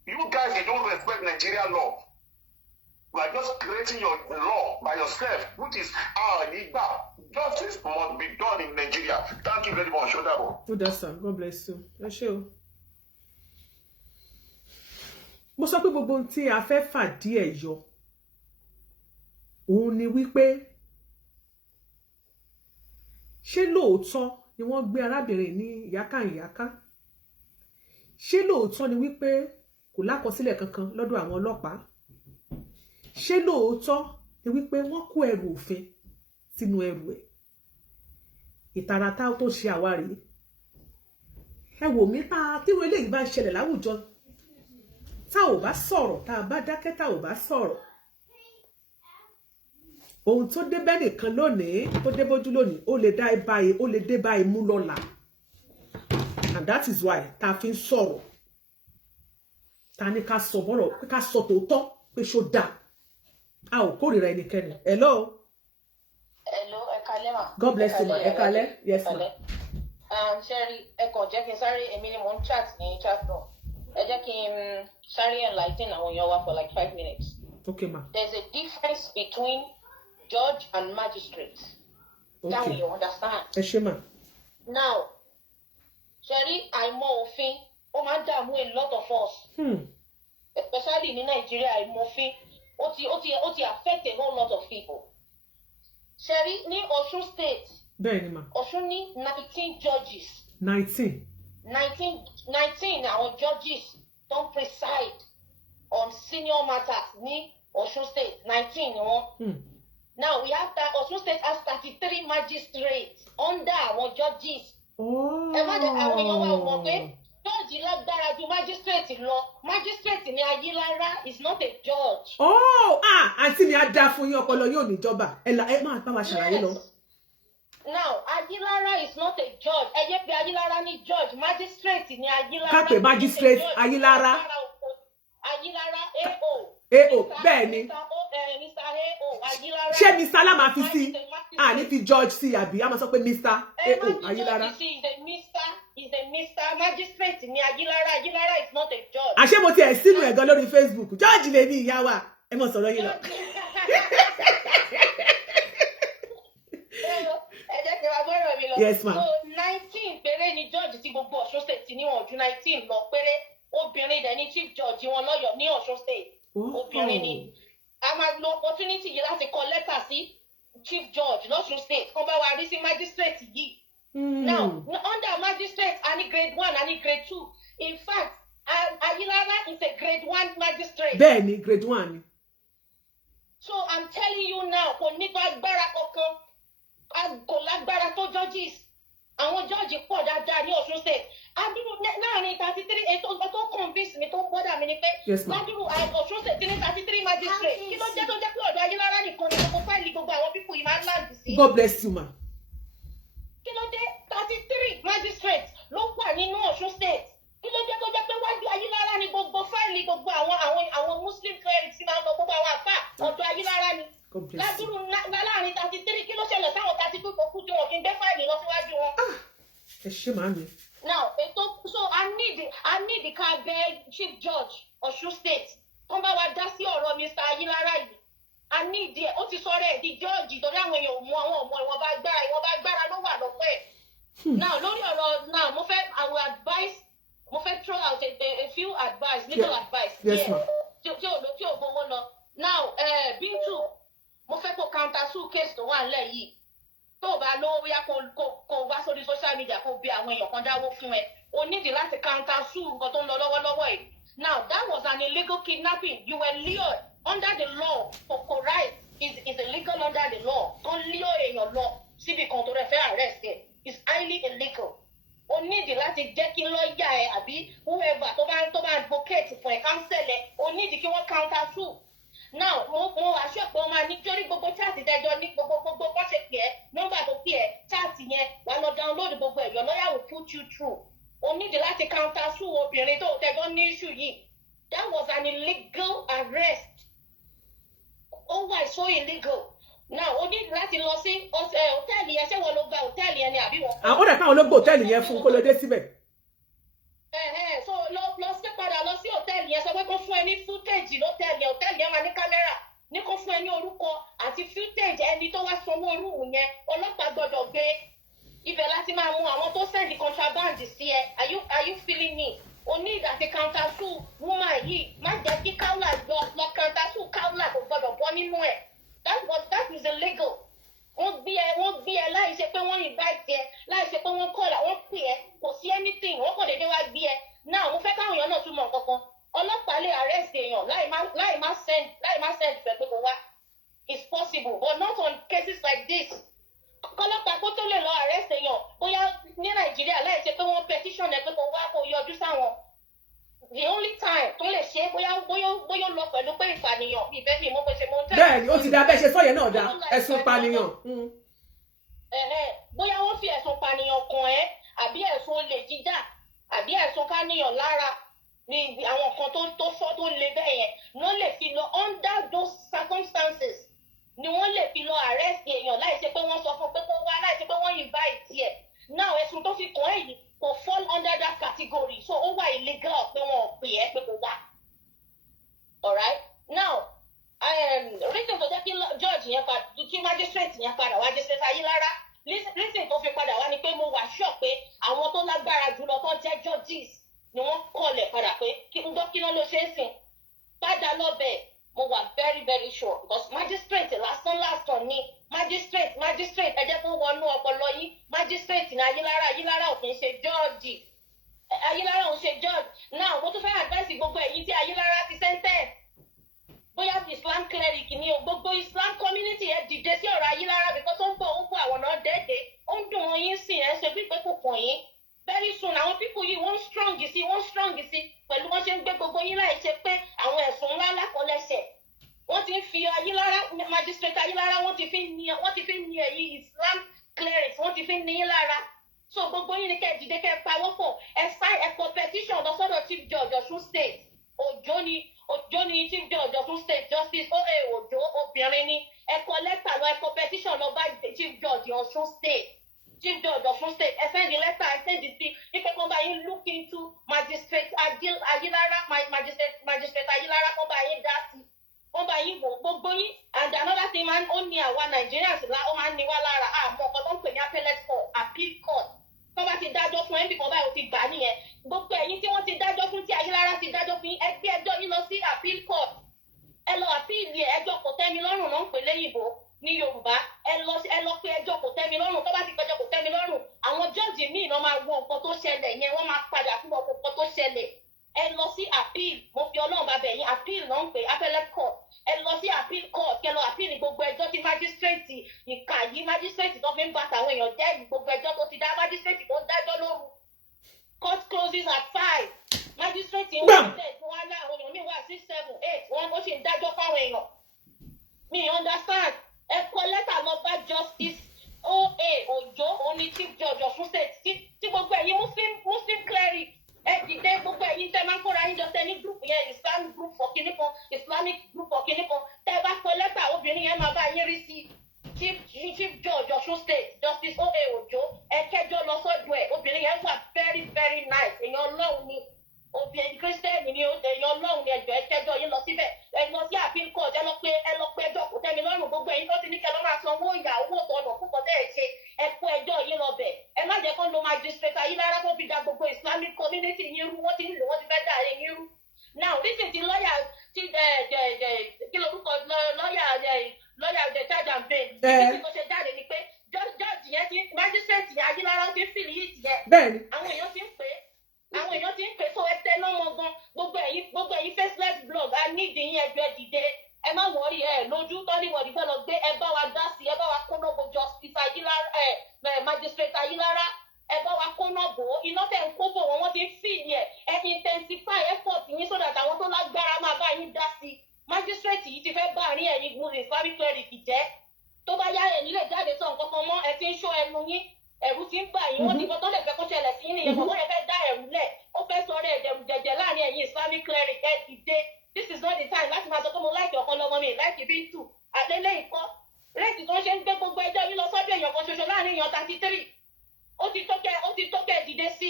You guys, you don't respect Nigerian law. You are just creating your law by yourself, which is illegal. Justice must be done in Nigeria. Thank you very much. Good sir. God bless you. Ẹ ṣé o. Mo sọ pé gbogbo ohun tí a fẹ́ fà díẹ̀ yọ òun ni wípé ṣé lóòótọ́ ni wọ́n gbé arábìnrin ní ìyákànyáká? Ṣé lóòótọ́ ni wípé kò lákọsílẹ̀ kankan lọ́dọ̀ àwọn ọlọ́pàá? Ṣé lóòótọ́ ni wípé wọ́n kó ẹrù òfin sínú ẹrù ẹ̀? Ìtàràtà tó ṣe àwárí. Ẹ wò mí tíru eléyìí bá ń ṣẹlẹ̀ láwùjọ, tá ò bá sọ̀rọ̀, tá a bá dákẹ́, tá ò bá sọ̀rọ̀, ohun tó dé bẹ́ẹ̀ nìkan lónìí, tó dé bójú lónìí, ó lè dé báyìí mú lọ́la. And that is why tá fi ń sọ̀rọ̀. Ta ní ká sọ bọ́rọ̀, ká sọ tòótọ́ pé ṣó dáa. A ò kórìíra ẹnikẹ́ni. Hello. Hello, ẹ kálẹ́ ma. God bless you ma. Ẹ kálẹ́. Yes ma. Sherry, ẹ kàn jẹ́ kí n sáré, èmi ni mo ń chat ní chat room. Ẹ jẹ́ kí n sáré enlighten àwọn èèyàn wa for like 5 minutes. Okay ma. There's a difference between judge and magistrate. Okay. That you understand. Ẹ ṣé ma. Now, Sherry, àìmọ̀ òfin, ó máa ń dààmú a lot of us. Especially ní Nigeria, àìmọ̀ òfin, ó ti affect a whole lot of people. Sherry, ní Osun State. Bẹ́ẹ̀ni ma. Osun ní 19 judges. 19 àwọn judges don't preside on senior matters ní Osun State. 19 ni wọ́n. Now we have that Osun State has 33 magistrates under àwọn judges. Ẹ má jẹ́ àwọn èèyàn wa mọ̀ pé judge lágbára ju magistrate lọ. Magistrate ni Ayilara is not a judge. Àǹtí mi á dá fún yín, ọpọlọ yóò níjọba. Ẹ máa bá wa ṣàlàyé lọ. Now, Ayilara is not a judge. Ẹ jẹ́ pé Ayilara ni judge. Magistrate ni Ayilara. Ká pè magistrate Ayilara. Ayilara AO. Bẹ́ẹ̀ ni. Mr. AO Ayilara. Ṣé Mr. la máa fi sí? Ní fi judge sí àbí a máa sọ pé Mr. AO Ayilara. Is a Mr. Magistrate ni Ayilara. Ayilara is not a judge. Àṣé mo ti ẹ̀ sínú ẹ̀gán lórí Facebook. Judge lè ní ìyá wa. Ẹ mọ̀ sọ̀rọ̀ yín lọ. Yes ma. So 19 péré ni judge ti gbogbo Ọ̀ṣun State ti níwọ̀n ju 19 lọ péré. Obìnrin dẹ̀ ni chief judge wọn lọ́yọ̀ ní Ọ̀ṣun State. Obìnrin ni. A máa lo opportunity yìí láti kọ lẹ́tà sí chief judge lọ́ṣun State kán bá wa rí sí magistrate yìí. Now under magistrate a ní grade 1 a ní grade 2. In fact Ayilara is a grade 1 magistrate. Bẹ́ẹ̀ ni grade 1 ni. So I'm telling you now kò ní agbára kankan. Kò lágbára tó judges. Àwọn judge pọ̀ dáadáa ní Ọ̀ṣun State. Adúrú láàrin 33 ètò tó convince mi tó bọ́dà mi ni pé ládùúrú Ọ̀ṣun State ní 33 magistrate. Kí ló jẹ́ tó jẹ́ pé ọ̀dọ̀ Ayilara nìkan ni gbogbo fáìlì gbogbo àwọn pípò yìí máa ń láǹdì sí. God bless you ma. Kí ló dé 33 magistrate ló wà nínú Ọ̀ṣun State. Kí ló jẹ́ tó jẹ́ pé wájú Ayilara ni gbogbo fáìlì gbogbo àwọn Muslim clerics máa ń lọ gbogbo àwọn àfà ọ̀dọ̀ Ayilara ni. Ládùúrú láàrin 33 kí ló ṣẹlẹ̀ sáwọn 32 tó kú tí wọn kì í gbé fáìlì lọ síwájú wọn. Ẹ ṣé màá mi. Now, so I need ká bẹ̀ chief judge Ọ̀ṣun State. Kán bá wa dá sí ọ̀rọ̀ Mr. Ayilara yìí. I need ẹ̀ ó ti sọ̀rọ̀ ẹ̀ di judge torí àwọn èèyàn mú àwọn ọmọ ìwọ̀nba agbára ló wà lọ́pọ̀ ẹ̀. Now lórí ọ̀rọ̀ now I will advise mo fẹ́ throw out a few advice, legal advice. Yes ma. Tí ò gbowó lọ. Now Bintu mo fẹ́ kó counter sue case tó wà nílẹ̀ yìí. Tó bá lówó bóyá kó wá sórí social media kó bí àwọn èèyàn kan dáwó fún ẹ. O nídìí láti counter sue nǹkan tó ń lọ lọ́wọ́lọ́wọ́ yìí. Now that was an illegal kidnapping. You were lured under the law for right is illegal under the law. Don't lure èèyàn lọ síbi kan tó rẹ̀ fẹ́ arrest ẹ̀. It's highly illegal. O nídìí láti jẹ́ kí lọ́ọ̀yà ẹ àbí whoever tó bá advocate fún ẹ counsel ẹ. O nídìí kí wọ́n counter sue. Now mo aṣọ pé wọ́n máa ní torí gbogbo chat ìdájọ́ ní gbogbo bó ṣe pè é nọ́mbà tó pè é chat yẹn wà lọ download gbogbo ẹ̀ your lawyer will put you through. O nídìí láti counter sue obìnrin tó tẹjọ́ ní issue yìí. That was an illegal arrest. Ó wà so illegal. Now o nídìí láti lọ sí hòtẹ́ẹ̀lì yẹn ṣé wọ́n ló gba hòtẹ́ẹ̀lì yẹn ni àbí wọ́n. Àwọn ọ̀dà káwọn ló gbé hòtẹ́ẹ̀lì yẹn fún kó lọ dé síbẹ̀. So lọ sí padà lọ sí hòtẹ́ẹ̀lì yẹn sọ pé kó fún ẹ ní footage hòtẹ́ẹ̀lì yẹn máa ní kámẹ́rà ní kó fún ẹ ní orúkọ àti footage ẹni tó wá sanwó rúùmù yẹn ọlọ́pàá gbọ́dọ̀ gbé ibẹ̀ láti máa mú àwọn tó send contraband sí ẹ are you feeling me o ní ìdàtí counter-sue woman yìí má jẹ́ kí Kaola lọ counter-sue Kaola kò gbọ́dọ̀ bọ́ nínú ẹ̀ that is illegal wọ́n gbé ẹ láì ṣe pé wọ́n invite ẹ láì ṣe pé wọ́n call wọ́n pè ẹ kò sí anything wọ́n kò dédé wá gbé ẹ náà mo fẹ́ káwọn èèyàn náà túmọ̀ kankan ọlọ́pàá lè arrest èèyàn láì má send fẹ́ pé kò wá it's possible but not on cases like this kọ́lọ́pàá kó tó lè lọ arrest èèyàn bóyá ní Nàìjíríà láì ṣe pé wọ́n petition ẹ pé kò wá kó yọjú sáwọn the only time tó lè ṣe bóyá lọ pẹ̀lú pé ìpànìyàn ìbẹ́ mi mo pèsè mo ń tẹ̀. bẹ́ẹ̀ni ó ti dá bẹ́ẹ̀ ṣe sọ́yẹ̀ náà dá ẹ̀sùn ìpànìyàn. bóyá wọ́n fi ẹ̀sùn ìpànìyàn kàn ẹ́ àbí ẹ̀sùn olè jíjà àbí ẹ̀sùn káníyàn lára ní àwọn nǹkan tó fọ́ tó le bẹ́ẹ̀ yẹn wọ́n lè fi lọ under those circumstances ni wọ́n lè fi lọ arrest èèyàn láì ṣe pé wọ́n sọ fún pé kó wá láì ṣe pé wọ́n invite ẹ̀ now ẹ̀sùn tó fi kàn ẹ́ yìí kò fall under that category so ó wà illegal pé wọn ò pè ẹ́ pé kò wá alright now reason tó jẹ́ kí judge yẹn padà kí magistrate yẹn padà wá magistrate Ayílára reason tó fi padà wá ni pé mo wà sure pé àwọn tó lágbára jùlọ tó jẹ́ judges ni wọ́n kọlẹ̀ padà pé kí n gbọ́ kí ló ṣe é sìn padà lọ́bẹ̀ mo wà very very sure because magistrate lásán ni magistrate ẹ jẹ́ kó wọnú ọpọlọ yín magistrate ní Ayílára ò kì í ṣe judge Ayílára ò ń ṣe judge now mo tún fẹ́ advice gbogbo ẹ̀yin tí Ayílára ti sentence bóyá Islam cleric ni o gbogbo Islam community ẹ dìde sí ọ̀rọ̀ Ayílára because ó ń bọ̀ àwọn náà dẹ́ẹ̀dẹ́ ó ń dùn wọn yín sí ẹ ṣe bí pé kò kàn yín very soon àwọn people yìí wọ́n strong sí pẹ̀lú wọ́n ṣe ń gbé gbogbo yín láì ṣe pé àwọn ẹ̀sùn ńlá lákọlẹ́sẹ̀ wọ́n ti ń fi Ayílára magistrate Ayílára wọ́n ti fi ń ní ẹ̀yìn Islam clerics wọ́n ti fi ń ní yín lára so gbogbo yín ni kẹ́ dìde kẹ́ pawọ́pọ̀ ẹ kọ petition lọ sọ́dọ̀ Chief Judge Ọ̀ṣun State Òjó ni Chief Judge Ọ̀ṣun State Justice O.A. Òjó obìnrin ni ẹ kọ lẹ́tà lọ ẹ kọ petition lọ bá Chief Judge Ọ̀ṣun State Chief Judge Ọ̀ṣun State ẹ send the letter ẹ send the thing ipe kan bá yín look into magistrate Ayílára magistrate Ayílára kan bá yín dá sí wọ́n bá yín wò gbogbo yín and another thing man ó ní àwa Nigerians ó máa ń ní wá lára àmọ́ ọkọ̀ tó ń pè ní appellate court appeal court tó bá ti dájọ́ fún ẹnbí kan báyìí ó ti gbà nìyẹn gbogbo ẹ̀yin tí wọ́n ti dájọ́ fún tí Ayílára ti dájọ́ fún yín ẹ gbé ẹjọ́ yín lọ sí appeal court ẹ lọ appeal yẹ ẹjọ́ kò tẹ́mi lọ́rùn náà ń pè léyìnbó ní Yorùbá ẹ lọ pé ẹjọ́ kò tẹ́mi lọ́rùn tó bá ti pẹjọ́ kò tẹ́mi lọ́rùn àwọn jọ́ọ̀jì míì náà máa wo nǹkan tó ṣẹlẹ̀ yẹn wọ́n máa padà fún ọkọ̀ nǹkan tó ṣẹlẹ̀ ẹ lọ sí appeal mo fi Ọlọ́run bá bẹ̀ yín appeal náà ń pè appellate court ẹ lọ sí appeal court kẹ lọ appeal gbogbo ẹjọ́ tí magistrate ìkà yìí magistrate tó fi ń bá tàwọn èèyàn jẹ́ yìí gbogbo ẹjọ́ tó ti dá magistrate tó ń dájọ́ lóru court closes at 5 magistrate ń wọ́n tẹ̀ fún wa náà àwọn èèyàn míì wà 6 7 8 wọ́n ó sì ń dájọ́ fáwọn èèyàn mi understand ẹ kọ lẹ́tà lọ bá Justice O.A. Òjó òní Chief Judge Ọ̀ṣun State tí gbogbo ẹ̀yin muslim cleric ẹ dìde gbogbo ẹ̀yin tẹ́ máa ń kóra yín jọ tẹ́ ní group yẹn Islamic group for kinní kan Islamic group for kinní kan tẹ́ bá kọ lẹ́tà obìnrin yẹn máa bá yín rí sí Chief Judge Ọ̀ṣun State Justice O.A. Òjó ẹ kẹjọ lọ sọ́dọ̀ ẹ̀ obìnrin yẹn wà very very nice èèyàn Ọlọ́run ni obìnrin Christian ni èèyàn Ọlọ́run ni ẹjọ́ ẹ kẹjọ yín lọ síbẹ̀ ẹ lọ sí appeal court ẹ lọ pé ẹjọ́ kò tẹ́mi lọ́rùn gbogbo ẹ̀yin tó ti ní kẹ́ lọ́ máa san owó ìyá owó tọ̀nà púpọ̀ tẹ́ ẹ ṣe ẹ kó ẹjọ́ yín lọ bẹ̀ ẹ má jẹ́ kó lo magistrate Ayílára tó fi da gbogbo Islamic community yín rú wọ́n ti ń lò wọ́n ti fẹ́ dà yín rú now reason ti lọ́ọ̀yà ti kí lorúkọ lọ́ọ̀yà the charge and bail reason tó ṣe jáde ni pé judge yẹn ti magistrate yẹn Ayílára ti fìlì yìí tiẹ̀ àwọn èèyàn ti ń pè so ẹ tẹ lọ́mọ gan gbogbo ẹ̀yin faceless blog a nídìí yín ẹjọ́ dìde ẹ má wọrí ẹ lójú tọ́níwọ̀dì fẹ́ lọ gbé ẹ bá wa dá sí ẹ bá wa kóná bo Justice Ayílára magistrate Ayílára ẹ bá wa kóná bò ó iná tẹ̀ ń kó bò wọ́n ti ń fìlì ẹ intensify effort yín so that àwọn tó lágbára máa bá yín dá sí magistrate yìí ti fẹ́ bá àárín ẹ̀yin gun Islamic cleric jẹ́ tó bá yá ẹ̀ nílẹ̀ jáde sọ nǹkan kan mọ́ ẹ ti ń ṣọ́ ẹnu yín ẹ̀rù ti ń bà yín wọ́n ti kọ́ tó lè fẹ́ kó ṣẹlẹ̀ sí nìyẹn bọ̀ wọ́n yẹ fẹ́ dá ẹ̀rù lẹ̀ ó fẹ́ sọ ọ́ ẹ̀jẹ̀rù jẹ̀jẹ̀ láàrin ẹ̀yin Islamic cleric ẹ̀ dìde this is not the time láti máa sọ pé mo láìkì Ọ̀kanlọ́mọ mi láìkì Bintu àlélẹ́ ìkọ́ rẹ́ẹ̀tì tó ń ṣe ń gbé gbogbo ẹjọ́ yín lọ sọ́dọ̀ èèyàn kan ṣoṣo láàrin èèyàn 33 ó ti tó kẹ́ ẹ dìde sí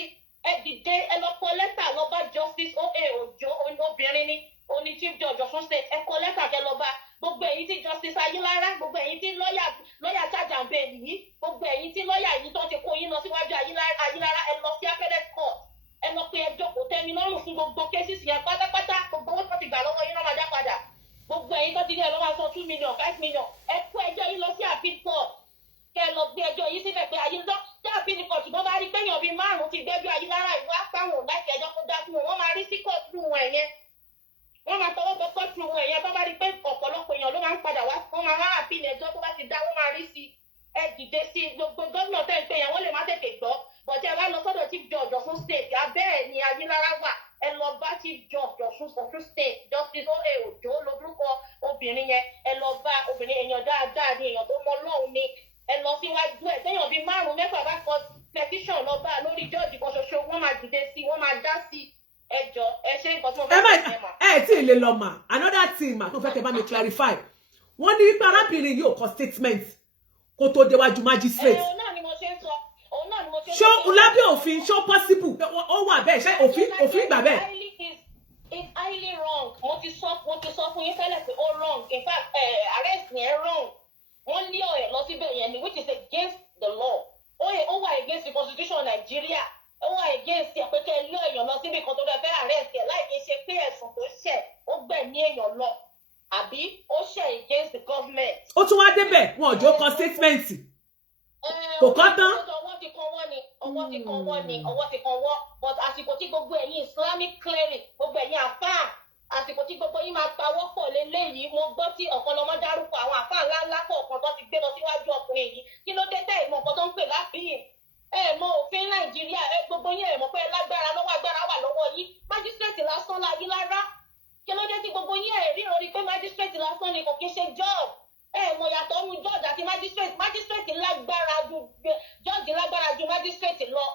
ẹ dìde ẹ lọ kọ lẹ́tà lọ bá Justice O.A. Òjó obìnrin ni oní Chief Judge Ọ̀ṣun State ẹ kọ lẹ́tà kẹ lọ bá gbogbo ẹ̀yin tí justice Ayilara gbogbo ẹ̀yin tí lọ́yà Jajambe yìí gbogbo ẹ̀yin tí lọ́yà yìí tó ti kó yín lọ síwájú Ayilara ẹ lọ sí appellate court ẹ lọ pé ẹjọ́ kò tẹ́mi lọ́rùn fún gbogbo cases yẹn pátápátá gbogbo owó tó ti gbà lọ́wọ́ yín náà máa dá padà gbogbo ẹ̀yin tó ti ní ẹ lọ́wọ́ sọ 2 million 5 million ẹ kó ẹjọ́ yín lọ sí appeal court kẹ lọ gbé ẹjọ́ yìí síbẹ̀ pé Ayilara tí appeal court bó bá rí péyàn bíi 5 ti gbẹ́jọ́ Ayilara ìwà pàwọn láti ẹjọ́ kó dá fún wọn máa rí sí court fún wọn ẹ̀yẹn wọ́n máa tọwọ́ bọ court fún wọn ẹ̀yẹn tó bá rí pé ọ̀pọ̀lọpọ̀ èèyàn ló máa ń padà wá wọ́n máa wá appeal ẹjọ́ tó bá ti dá wọ́n máa rí sí ẹ dìde sí gbogbo gómìnà tẹ́ ń pè yẹn wọ́n lè má tètè gbọ́ bọ̀dé wá lọ sọ́dọ̀ chief judge Ọ̀ṣun state abẹ́ ẹ̀ ni Ayilara wà ẹ lọ bá chief judge Ọ̀ṣun state justice O.A. Ojo lórúkọ obìnrin yẹn ẹ lọ bá obìnrin èèyàn dáadáa ni èèyàn tó mọ Ọlọ́run ni ẹ lọ síwájú ẹ téèyàn bíi 5 mẹ́fà bá kọ petition lọ bá lórí judge kan ṣoṣo wọ́n máa dìde sí wọ́n máa dá sí ẹjọ́ ẹ ṣe nǹkan tí mo fẹ́ fẹ́ mà. ẹ tí ì lè lọ mà another thing mà tó fẹ́ kẹ́ bá mi clarify wọ́n ní pé arábìnrin yìí ò kọ statement kó tó déwájú magistrate. òun náà ni mo ṣe ń sọ ṣó lábẹ́ òfin ṣó possible ó wà bẹ́ẹ̀ ṣé òfin gbà bẹ́ẹ̀. It's highly wrong. Mo ti sọ fún yín tẹ́lẹ̀ pé ó wrong. In fact, arrest yẹn wrong. Wọ́n lé ọ̀rẹ́ lọ síbẹ̀ yẹn ni which is against the law. Ó wà against the constitution of Nigeria. Ó wà against ẹ̀ pé kẹ́ ẹ lé èèyàn lọ síbi kan tó fẹ́ arrest ẹ̀ láì kí n ṣe pé ẹ̀sùn tó ṣẹ̀ ó gbẹ̀mí èèyàn lọ. Àbí ó ṣẹ̀ against the government. Ó tún wá débẹ̀ wọn ò jó kọ statement. Kò kọ́ tán. Ọwọ́ ti kan wọ́n but àsìkò tí gbogbo ẹ̀yin Islamic cleric gbogbo ẹ̀yin àfáà àsìkò tí gbogbo yín máa pawọ́ pọ̀ lélẹ́yìí mo gbọ́ tí Okanlomo dárúkọ àwọn àfáà ńláńlá kọ̀ọ̀kan tó ti gbé lọ síwájú ọkùnrin yìí kí ló dé tẹ́ ìmọ̀ nǹkan tó ń pè láfíìn mọ òfin Nàìjíríà gbogbo yín mọ̀ pé lágbára lọ́wọ́ agbára wà lọ́wọ́ yín májísírèètì lásán la Ayilara kí ló dé tí gbogbo yín ríran rí pé májísírèètì lásán ni kò kí ń ṣe job mo yàtọ̀ nu judge àti magistrate lágbára ju judge lágbára ju magistrate lọ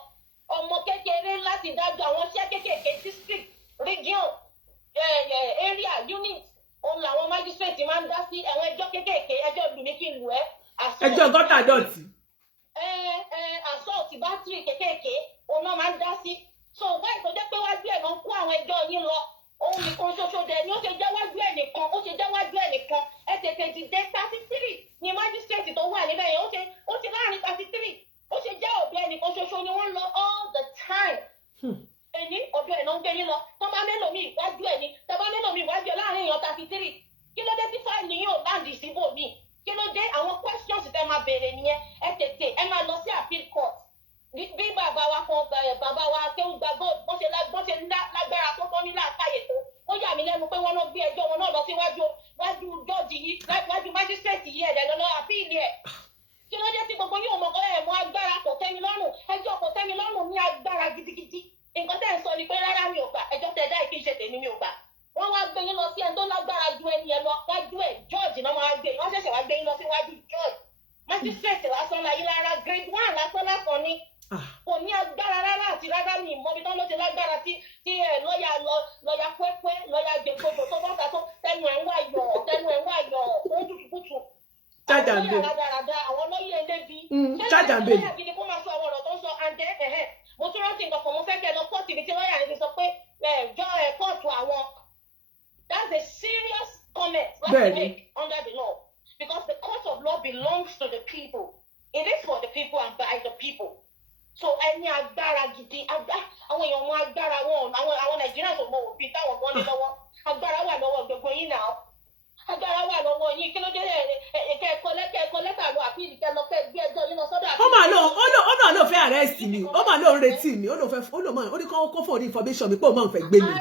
ọmọ kékeré láti dájọ́ àwọn iṣẹ́ kéékèèké district region area unit òun làwọn magistrate máa ń dá sí àwọn ẹjọ́ kéékèèké ẹjọ́ lù mí kí n lù ẹ́ ẹjọ́ gọ́tà dọ̀tí assault battery kéékèèké òun náà máa ń dá sí so wáyé tó jẹ́ pé wájú ẹ̀ náà kó àwọn ẹjọ́ yín lọ òun nìkan ṣoṣo dẹ̀ ni ó ṣe jáwájú ẹ̀ nìkan ẹ tètè dìde 33 ni magistrate tó wà níbẹ̀ yẹn ó ti láàrin 33 ó ṣe jẹ́ ọ̀dọ̀ ẹnìkan ṣoṣo ni wọ́n lọ all the time ẹni ọ̀dọ̀ ẹ̀ náà ń gbé yín lọ tó bá mélòó mi ìwájú ẹ̀ ni tó bá mélòó mi ìwájú ẹ̀ láàrin èèyàn 33 kí ló dé tí fáìlì yóò láǹdì síbò mi kí ló dé àwọn questions tẹ́ máa béèrè nìyẹn ẹ tètè ẹ máa lọ sí appeal court bí bàbá wa kan bàbá wa kéwùgbà gold bó ṣe lágbára tó tọ́ nílà káyè tó ó yà mí lẹ́nu pé wọ́n náà gbé ẹjọ́ wọn náà lọ síwájú jọ́ọ̀jì yìí wájú májísírèètì yìí ẹ̀dẹ̀ lọ́lọ́ àpíìlì ẹ̀ kí ló dé tí gbogbo yóò mọ̀ mọ́ agbára kò tẹ́mi lọ́rùn ẹjọ́ kò tẹ́mi lọ́rùn ní agbára gidigidi nǹkan tẹ́ ń sọ ni pé rárá mi ò gbà ẹjọ́ tẹ́ dá ìkí ṣe tèmi mi ò gbà wọ́n wá gbé yín lọ sí ẹni tó lágbára ju ẹni ẹ lọ wájú ẹ̀ jọ́ọ̀jì náà máa gbé wọ́n ṣẹ̀ṣẹ̀ wá gbé yín lọ síwájú jọ́ọ̀jì májísírèètì lásán la Ayilara grade 1 lásán ni kò ní agbára rárá àti rárá ní ìmọ̀ bí tán ló ti lágbára tí lọ́ọ̀yà pẹ́pẹ́ lọ́ọ̀yà gbẹ̀gbọ̀dọ̀ tó bọ́ta tó tẹnu ẹ̀ ń wá yọ̀ ó dùdùkùtù. Jajambe àwọn lọ́ọ̀yà ẹlẹ́bi. Jajambe lọ́ọ̀yà gidi kó máa sọ àwọn ọ̀rọ̀ tó ń sọ àǹdẹ́ mo tún rántí nǹkan kan mo fẹ́ kẹ́ lọ kóòtù ibi tí lọ́ọ̀yà yẹn ti sọ pé kóòtù àwọn that's a serious comment to make under the law because the court of law belongs to the people it is for the people and by the people. So ẹni agbára gidi àwọn èèyàn mọ agbára wọn àwọn Nàìjíríà tó mọ òfin táwọn gan ní lọ́wọ́ agbára wà lọ́wọ́ gbogbo yín náà agbára wà lọ́wọ́ yín kí ló dé ẹ̀kọ́ lẹ́tà lọ àpíìlì kẹ́ lọ fẹ́ gbé ẹjọ́ yín lọ sọ́dọ̀ àpíìlì. ó mà ló fẹ́ arrest mi ó mà ló ń retí mi ó ní kó fún ní information mi pé ó máa ń fẹ́ gbé mi.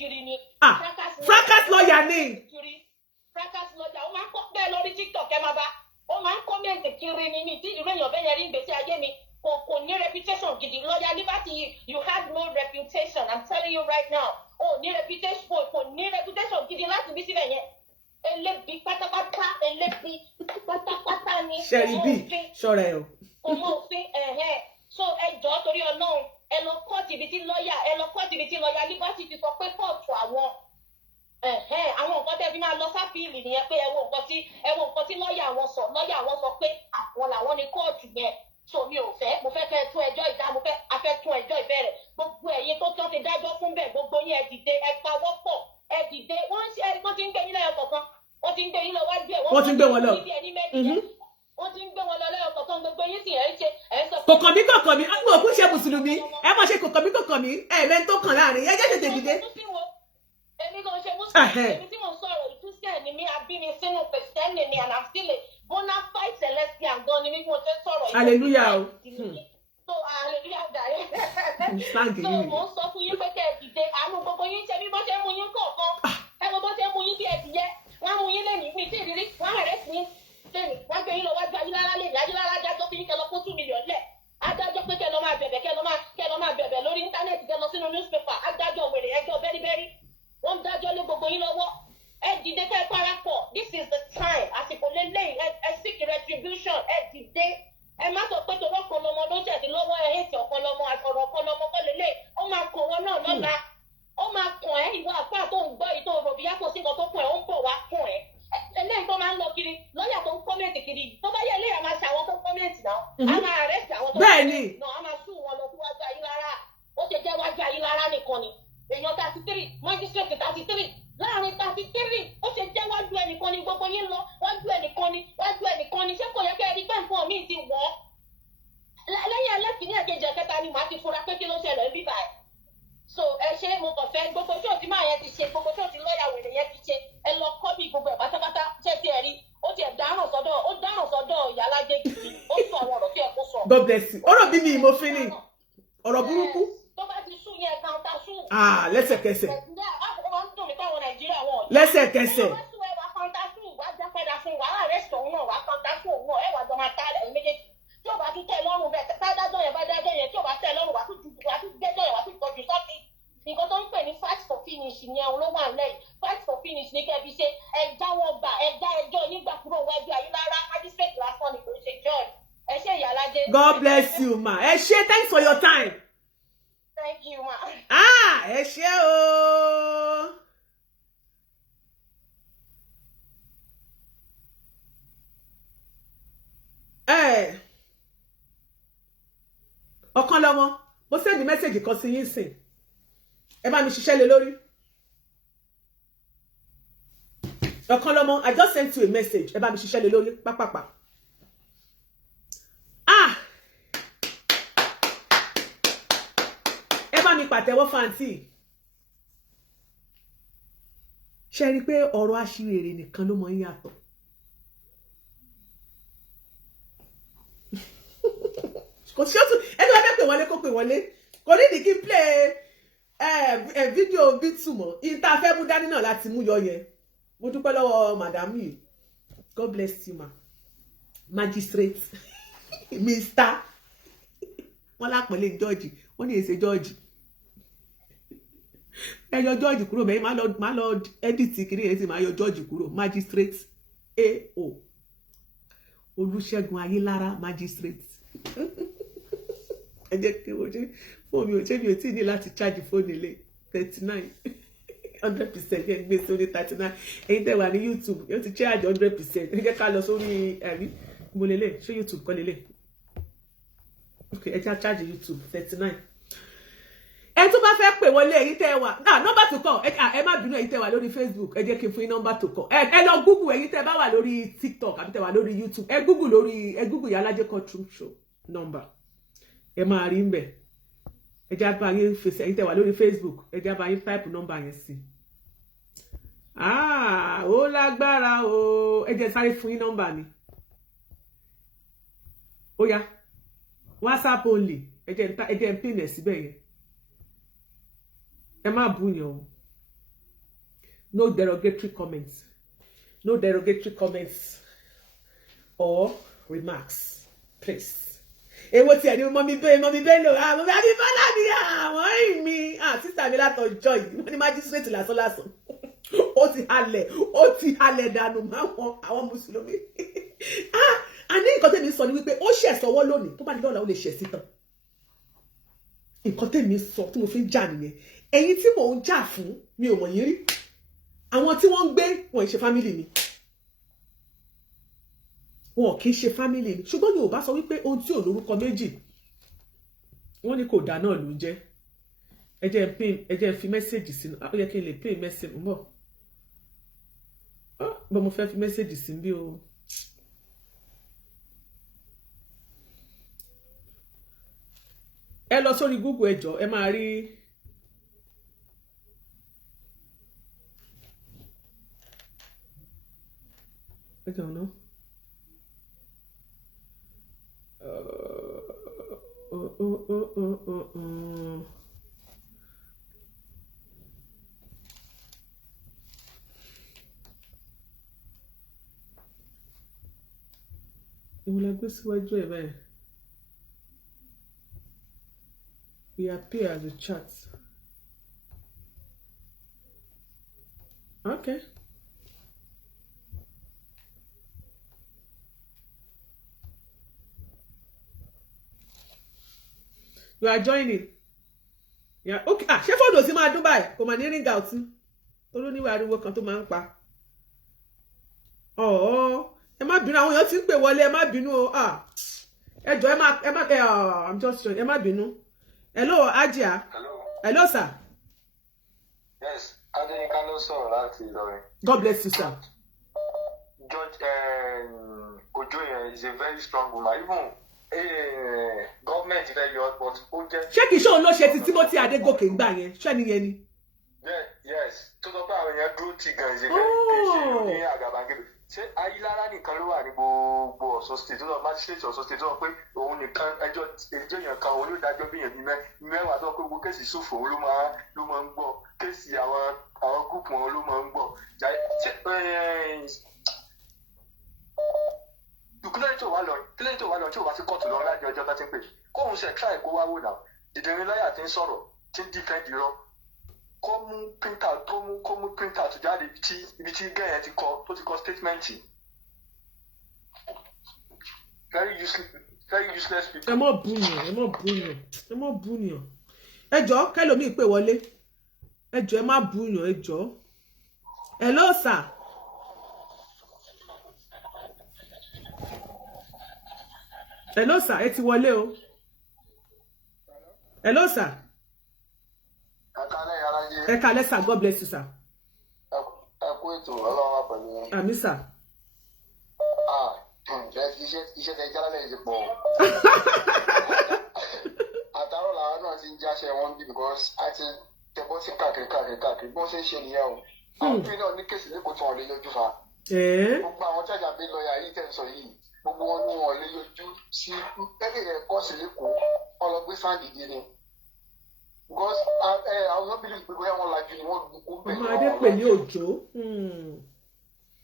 Kiri ni. Fracas lawyer ni. Fracas lawyer ó máa ń kọ́ bẹ́ẹ̀ lórí TikTok ẹ máa bá ó máa ń kọ́mẹ̀ntì kiri ni tí ìlú èèyàn bẹ́ẹ̀ yẹn rí ìgbésí ayé mi kò ní reputation gidi lawyer Liberty you have no reputation I'm telling you right now ní reputation kò ní reputation gidi láti bí síbẹ̀ yẹn elébi pátápátá ni. ṣẹ́rí bí ṣọ́ra ẹ̀ o. ọmọ òfin so ẹ jọ̀ọ́ torí Ọlọ́run ẹ lọ kọ́ọ̀tì ibi tí lọ́ọ̀yà Liberty ti sọ pé kóòtù àwọn nǹkan tẹ́ fi máa lọ sáfìlì nìyẹn pé ẹ wo nǹkan tí lọ́ọ̀yà àwọn sọ pé àwọn làwọn ní kóòtù yẹn so mi ò fẹ́ mo fẹ́ kẹ́ ẹ tún ẹjọ́ ìdá mo fẹ́ fún bẹ́ẹ̀ gbogbo yín ẹ dìde ẹ pawọ́pọ̀ ẹ dìde wọ́n ti ń gbé yín lẹ́yọ kọ̀ọ̀kan wọ́n ti ń gbé yín lọ wájú ẹ̀ wọ́n ti ń gbé wọn lọ wọ́n ti ń gbé wọn lọ lẹ́yọ kọ̀ọ̀kan gbogbo yín sì ẹ̀ ń sọ. kọ̀kàn mi àwọn òkú ṣe mùsùlùmí ẹ mọ̀ ṣe kọ̀kàn mi ẹ̀ẹ́mẹ́ tó kàn láàrin ẹ jẹ́ tètè dìde. èmi kan ṣe mùsùlùmí èmi tí mo sọ̀rọ̀ ìtúsẹ̀ ni mi àbí mi sínú Kristẹni ni and I'm still a bona fide celestial gan ni mi mo ṣe sọ̀rọ̀. hallelujah o. so hallelujah dàrí. so mo ń sọ fún yín pé kẹ́ ẹ dìde àánú gbogbo yín ṣe bí bó ṣe mú yín kọ̀ọ̀kan ẹ wo bó ṣe mú yín bí ẹ dìyẹ wọ́n mú yín lẹ́nu ìpín tí ìrírí wọ́n rẹ̀ sí lẹ́nu wọ́n gbé yín lọ wájú ayélujára lẹ́nu ayélujára jájọ́ fún yín kẹ́ lọ kó 2 million lẹ̀ adájọ́ pé kẹ́ lọ máa bẹ̀bẹ̀ lórí íńtánẹ́ẹ̀tì kẹ́ lọ sínú newspaper adájọ́ wèrè ẹjọ́ bẹ́rìbẹ́rì wọ́n dájọ́ lé gbogbo yín lọ́wọ́ ẹ dìde kẹ́ ẹ parapọ̀ this is the time àsìkò lélẹ́yìn ẹ seek retribution ẹ dìde ẹ má sọ pé torí Ọ̀kanlọ́mọ ló jẹ̀dí lọ́wọ́ ẹ hẹ́ẹ̀tì Ọ̀kanlọ́mọ àtọ̀rọ̀ Ọ̀kanlọ́mọ kọ́ lélẹ̀ ó máa kàn wọ́n náà lọ́la ó máa kàn ẹ́ ìwọ àpá tó ń gbọ́ ìtò òròbí yàtọ̀ sí nǹkan tó kàn ẹ́ ó ń bọ̀ wá kàn ẹ́ eléyìí tó máa ń lọ kiri lọ́ọ̀yà tó ń kọ́mẹ̀ntì kiri tó bá yẹ eléyà máa ṣe àwọn tó ń kọ́mẹ̀ntì náà á máa arrest àwọn tó ń kọ́mẹ̀ntì náà á máa sùn wọn lọ síwájú Ayílára ó ṣe jẹ́ wájú Ayílára nìkan ni èèyàn 33 magistrate 33 láàrin 33 ó ṣe jẹ́ wájú ẹnìkan ni gbogbo yín lọ wájú ẹnìkan ni ṣé kò yẹ kẹ́ ẹ rí pé nǹkan míì ti wọ̀ ọ́ lẹ́yìn ẹlẹ́kìnní ẹ̀kejì ẹ̀kẹta ni màá ti fura pé kí ló ṣẹlẹ̀ ń bíbà ẹ̀ so ẹ ṣe mo kàn fẹ́ gbogbo tí òtí máa yẹn ti ṣe gbogbo tí òtí lọ́ọ̀yà wèrè yẹn ti ṣe ẹ lọ kọ́ bí gbogbo ẹ̀ pátápátá ṣé ti ẹ̀ rí ó ti ẹ̀ dáràn sọ́dọ̀ Iyalaje gidi ó sọ àwọn ọ̀rọ̀ tí ẹ kó sọ. God bless you ọ̀rọ̀ bí mi mo fi ni ọ̀rọ̀ burúkú. tó bá ti sùn yẹn kan ta sùn. lẹ́sẹ̀kẹsẹ̀. lẹ́sẹ̀kẹsẹ̀. tí o bá tún tẹ́ lọ́rùn bẹ́ẹ̀ tádájọ́ yẹn bá dájọ́ yẹn tí o bá tẹ́ lọ́rùn wà tún gbẹ́jọ́ yẹn wà tún tọ́jú sọ́ọ̀tì nǹkan tó ń pè ní fight for finish yẹn ló wà lẹ́yìn fight for finish ní kẹ́bi ṣe ẹja wọn gbà ẹja ẹjọ́ nígbà kúrò wájú Ayílára magistrate lásán ni kò ṣe judge ẹ ṣé Iyalaje. God bless you ma ẹ ṣé thanks for your time. Thank you ma. ẹ ṣé o. Okanlomo mo send message kan sí yín sìn ẹ bá mi ṣiṣẹ́ lé lórí. Okanlomo I just sent you a message ẹ bá mi ṣiṣẹ́ lé lórí pápápá. ẹ bá mi pàtẹ́wọ́ fàǹtì. ṣe rí pé ọ̀rọ̀ aṣiwèrè nìkan ló mọ ń yàtọ̀. kò sí ọtún ẹni wọn fẹ́ pè wọlé kó pè wọlé kò ní ìdí kí n play fídíò Bintu mọ́ ìta fẹ́ mú dání náà láti mú yọ yẹn mo dúpẹ́ lọ́wọ́ madam yìí God bless you ma magistrate mr wọn lápẹ̀lẹ̀ george wọn ní èsè george ẹyọ george kúrò mẹ́rin má lọ edit kiri yẹn sì máa yọ george kúrò magistrate AO Olúṣẹ́gun Ayílára magistrate ẹ jẹ́ kí wọ́n ṣe fóònù mi ò ṣe mi ò tí ì ní láti charge fóònù ilé 39 100% yẹn gbé sórí 39 ẹ̀yin tẹ́ wà ní YouTube yóò ti charge 100% ẹ jẹ́ ká lọ sórí ẹ̀rí mo lélẹ̀ ṣé YouTube kọ́ lélẹ̀ ok ẹ jẹ́ charge YouTube 39 ẹ tó bá fẹ́ pè wọlé ẹ̀yin tẹ́ wà nọ́mbà tó kọ̀ ẹ má bínú ẹ̀yin tẹ́ wà lórí Facebook ẹ jẹ́ kí n fún yín nọ́mbà tó kọ̀ ẹ lọ Google ẹ̀yin tẹ́ bá wà lórí TikTok àbí tẹ́ wà lórí YouTube ẹ Google Iyalaje courtroom show number ẹ máa rí mbẹ ẹ jẹ́ bá yín fèsì ẹ̀yin tẹ́ wà lórí Facebook ẹ jẹ́ bá yín type number yẹn sí ó lágbára o ẹ jẹ́ sáré fún yín number mi ó yá WhatsApp only ẹ jẹ́ pin ẹ síbẹ̀ yẹn ẹ má bú yẹn o no derogatory comments or remarks please. Èwo tí ẹni mọ́mí bẹ́ẹ̀ lò àwọn àbí bọ́lá ni àwọn ìmí sísà mi látọjọ́ yìí wọ́n ní májísírèètì lásán ó ti halẹ̀ dànù máwọn àwọn mùsùlùmí. A ní nǹkan tèmi sọ ni wípé ó ṣẹ̀ sọwọ́ lónìí tó bá ní lọ́la ó lè ṣẹ̀ sí tán. Nǹkan tèmi sọ tí mo fi ń jà nìyẹn ẹ̀yin tí mò ń jà fún mi ò mọ̀ yín rí àwọn tí wọ́n ń gbé wọn ì ṣe fámìlì mi. Wọn kì í ṣe family ni ṣùgbọ́n Yorùbá sọ wípé ohun tí ò lórúkọ méjì wọ́n ní kò dá náà ló ń jẹ́ ẹ jẹ́ fi message sínú. Ó yẹ kí n lè play message mo. But mo fẹ́ fi message sí bí o. Ẹ lọ sórí Google ẹ jọ̀ọ́, ẹ máa rí I don't know. Ìwọ̀n gbé síwájú ẹ̀ bẹ́ẹ̀. We appear as a chat. Okay. You are joining. Yeah, okay. Ṣé fóònù sì máa dún báyìí? Kò mà ní ring out. Tolu ní ariwo kan tó máa ń pa. Ẹ má bínú, àwọn èèyàn ti ń pè wọlé, ẹ má bínú o. Ẹ jọ̀ọ́ ẹ má I'm just trying. Ẹ má bínú. Hello, Ajia. Hello, sir. Yes, Adeyinka ló sọ̀rọ̀ láti Ìlọrin. God bless you, sir. Judge Ojo is a very strong woman. Even government fẹ́ yọ but ó jẹ́. Ṣé kìí ṣe òun ló ṣe ti Timothy Adégòkè ń gbà yẹn? Ṣé nìyẹn ni? Yes, tó sọ pé àwọn èèyàn dúró ti gan ìṣe kẹ́kẹ́ ní àgàbàgebè. Ṣé Ayílára nìkan ló wà ní gbogbo Ọ̀ṣun state tó lọ magistrate Ọ̀ṣun state tó sọ pé òun nìkan ẹjọ́ èèyàn kan òun yóò dájọ́ bí èèyàn bí mẹ́wàá tó pé gbogbo kéèsì ṣòfò òun ló máa ń gbọ́ kéèsì àwọn gúùpù wọn ló máa ń gbọ́. Kílẹ̀ tó wà lọ tí ò bá sí kóòtù lọ láti ọjọ́ tó ti ń pè kóun ṣe try kó wá wò náà dìdìrín lọ́yà tí ń sọ̀rọ̀ tí ń defend irọ́ kó mú printout jáde ibi tí gẹ́yẹn ti kọ tó ti kọ statement. Very useless people. Ẹ mọ̀ búyàn. Ẹ jọ̀ọ́ kẹ́lòmíì pè wọlé. Ẹ jọ̀ọ́ ẹ má búyàn, ẹ jọ̀ọ́. Hello, sir. Hello, sir. Ẹ ti wọlé o. Hello, sir. Ẹ kálẹ́, sir. God bless you, sir. Ẹ kú ètò Ọlọ́run wà pẹ̀lú yín. Àmín, sir. Iṣẹ́ tẹ jálẹ̀ ti pọ̀. Àtàrọ̀ làwọn náà ti ń jáṣẹ́ wọn bí because a ti tẹ̀bọ́ sí káàkiri bó ṣe ń ṣe nìyẹn o. Àwọn pín náà ní kéèsì nípò tí wọ́n lè yọjú fa. Gbogbo àwọn tí àjàmbé lọ́ọ̀yà yìí tẹ̀ ń sọ yìí gbogbo wọn ni wọ́n lè yọjú sí ẹgbẹ́ kọ́ọ̀sì lẹ́kọ̀ọ́ wọn lọ gbé sáǹdì dé ni. Because àwọn yóò bílí pé bóyá wọn lajú ni wọ́n kú pẹ̀lú ọmọ adé pè ní òjò.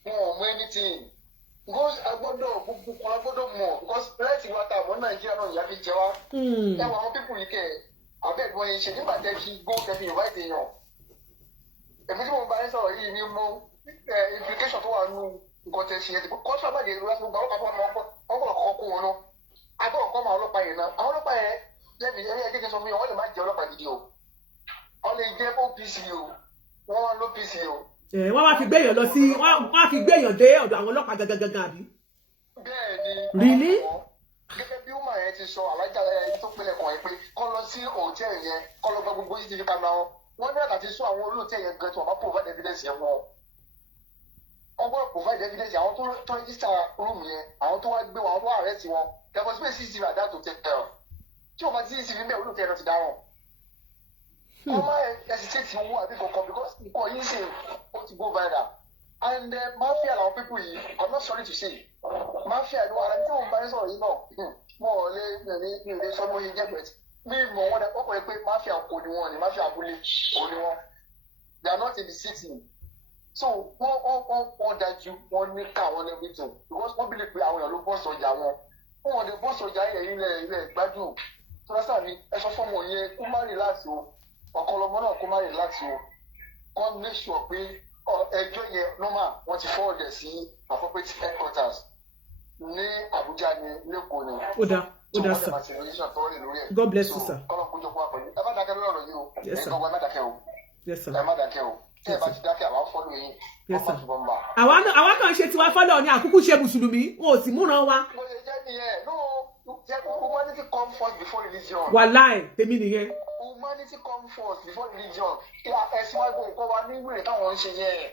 Wọn ò mọ anything. Because gbogbo kan agbọ́dọ̀ mọ̀ because láti wá ta àmọ́ Nàìjíríà náà ìyá fi jẹ wá. Ẹ wọ àwọn pípù yìí kẹ abẹ́ẹ̀gbọ́n yẹn ṣe nígbà tẹ́ fi gbó tẹ́ fi invite èèyàn. Èmi tí mo bá yẹn sọ̀rọ̀ yìí ni mo implication tó wà nù nǹkan tẹ́ ṣe yẹn ti kọ́ sábà lè rú ẹ̀sùn gbà wọ́n kọ́ kó wọn náà. Àbọ̀ ọ̀kọ́ máa ọlọ́pàá yẹn náà. Àwọn ọlọ́pàá yẹn lẹ́bi ẹ̀yẹ́ sọ fún yẹn wọ́n lè má jẹ́ ọlọ́pàá gidi o. Wọ́n lè jẹ́ OPC o. Wọ́n ló PC o. Wọ́n wá fi gbéyàn lọ sí wọ́n á fi gbéyàn dé ọ̀dọ̀ àwọn ọlọ́pàá gangan àbí. Bẹ́ẹ̀ni. Really? Gẹ́gẹ́ bí woman yẹn ti sọ alájà tó pélé kan yẹn pé kọ́ lọ sí hòtẹ́ẹ̀lì yẹn kọ́ lọ gba gbogbo CCTV camera wọn. Wọ́n ní àtàtì sọ àwọn olóòtú yẹn gan tí wọ́n bá provide evidence yẹn wọn. Wọ́n gbọ́dọ̀ provide evidence àwọn tó register room yẹn àwọn tó wá gbé wọn àwọn tó arrest wọn. There was no CCTV at that hotel. Tí wọ́n bá ti CCTV mẹ́ olóòtú yẹn lọ ti dáràn. Wọ́n máa hesitate owó àbí kankan because nǹkan yìí ṣe ó ti go viral. And mafia làwọn people yìí I'm not sorry to say mafia ni wọn ara tí wọn bá ń sọ̀rọ̀ yìí náà mo ò lè mi ò lè sọ bó ṣe jẹ́ pẹ̀tì mi mọ̀ wọn dẹ ọkọ̀ yẹn pé mafia kò ní wọn ni mafia abúlé kò ní wọn they are not in the city so wọ́n dájú wọ́n ní ká wọn everything because wọ́n bí lè pe àwọn èèyàn ló bọ́ sọjà wọn lè bọ́ sọjà ilẹ̀ gbádùn tọ́lásà mi ẹ sọ fọ́mọ yẹn kó má relax o Ọ̀kanlọ́mọ náà kó má relax o kó make sure pé ẹjọ́ yẹn normal wọ́n ti forward ẹ̀ sí appropriate headquarters ní Abuja ní Lẹ́kọ̀ọ́ ni. Ó dá sir. God bless you sir. Kọ́lọ́ kójọ kó wà pẹ̀lú ẹ má dákẹ́ lórí ọ̀rọ̀ yìí o Yes, sir. ẹ má dákẹ́ o Yes, sir. ẹ má dákẹ́ o tí ẹ bá ti dákẹ́ àwọn fọ́lù yín Yes, wọ́n má sir. túbọ̀ mbà. Àwa kan ṣe tiwa fọ́lọ̀ ní àkúkú ṣe mùsùlùmí wọn ò sì múran wa. Mo ṣe jẹ́ nìyẹn no humanity come first before religion. Wàláì tèmi nìyẹn. humanity come first before religion. Ẹ̀sìn wa gbọ́ nǹkan wa ní wèrè táwọn ń ṣe yẹn.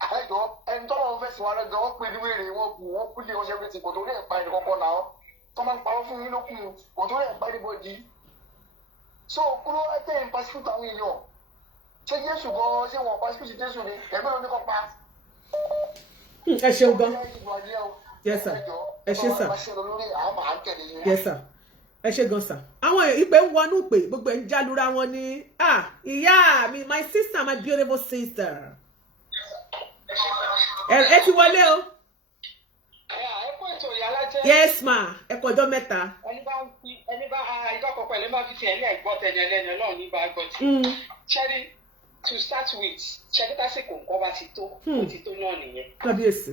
Àjọ ẹni tó wọn fẹ́ sìn wa lọ́jọ́ wọ́n pè ní wèrè wọn kú lé wọn ṣe fi ti kò tó rí ẹ̀pa ẹni kọ́kọ́ náà. Tó máa ń parọ́ fún yín lókun kò tó rí ẹ̀pa ẹni bọ́dí. So kúrò ẹ̀tẹ̀ ń pasipútù àwọn èèyàn. Ṣé Jésù gan ṣé wọn pasipútù Jésù ni ẹ̀gbẹ́ wọn ní kọ́ pa. Ẹ ṣeun gan. Yes sir. Ẹ ṣé sir. Yes sir. Ẹ ṣé gan sir. Àwọn ìpè ń wọnú pé gbogbo ẹ̀ ń jálura wọn ní ìyá mi, my sister, my beautiful sister. Ẹ ti wọlé o. Yes ma, ẹ kọjọ́ mẹ́ta. Ẹni bá ìdọ́kọ̀ pẹ̀lú bá fi ti ẹ̀lẹ́ ẹ̀gbọ́n tẹ̀lé ẹlẹ́ni ọlọ́run ní bá gbọ́ tí. Ṣẹ́rí to start with ṣẹ́rí tásìkò nǹkan bá ti tó ó ti tó náà nìyẹn. Kábíyèsí.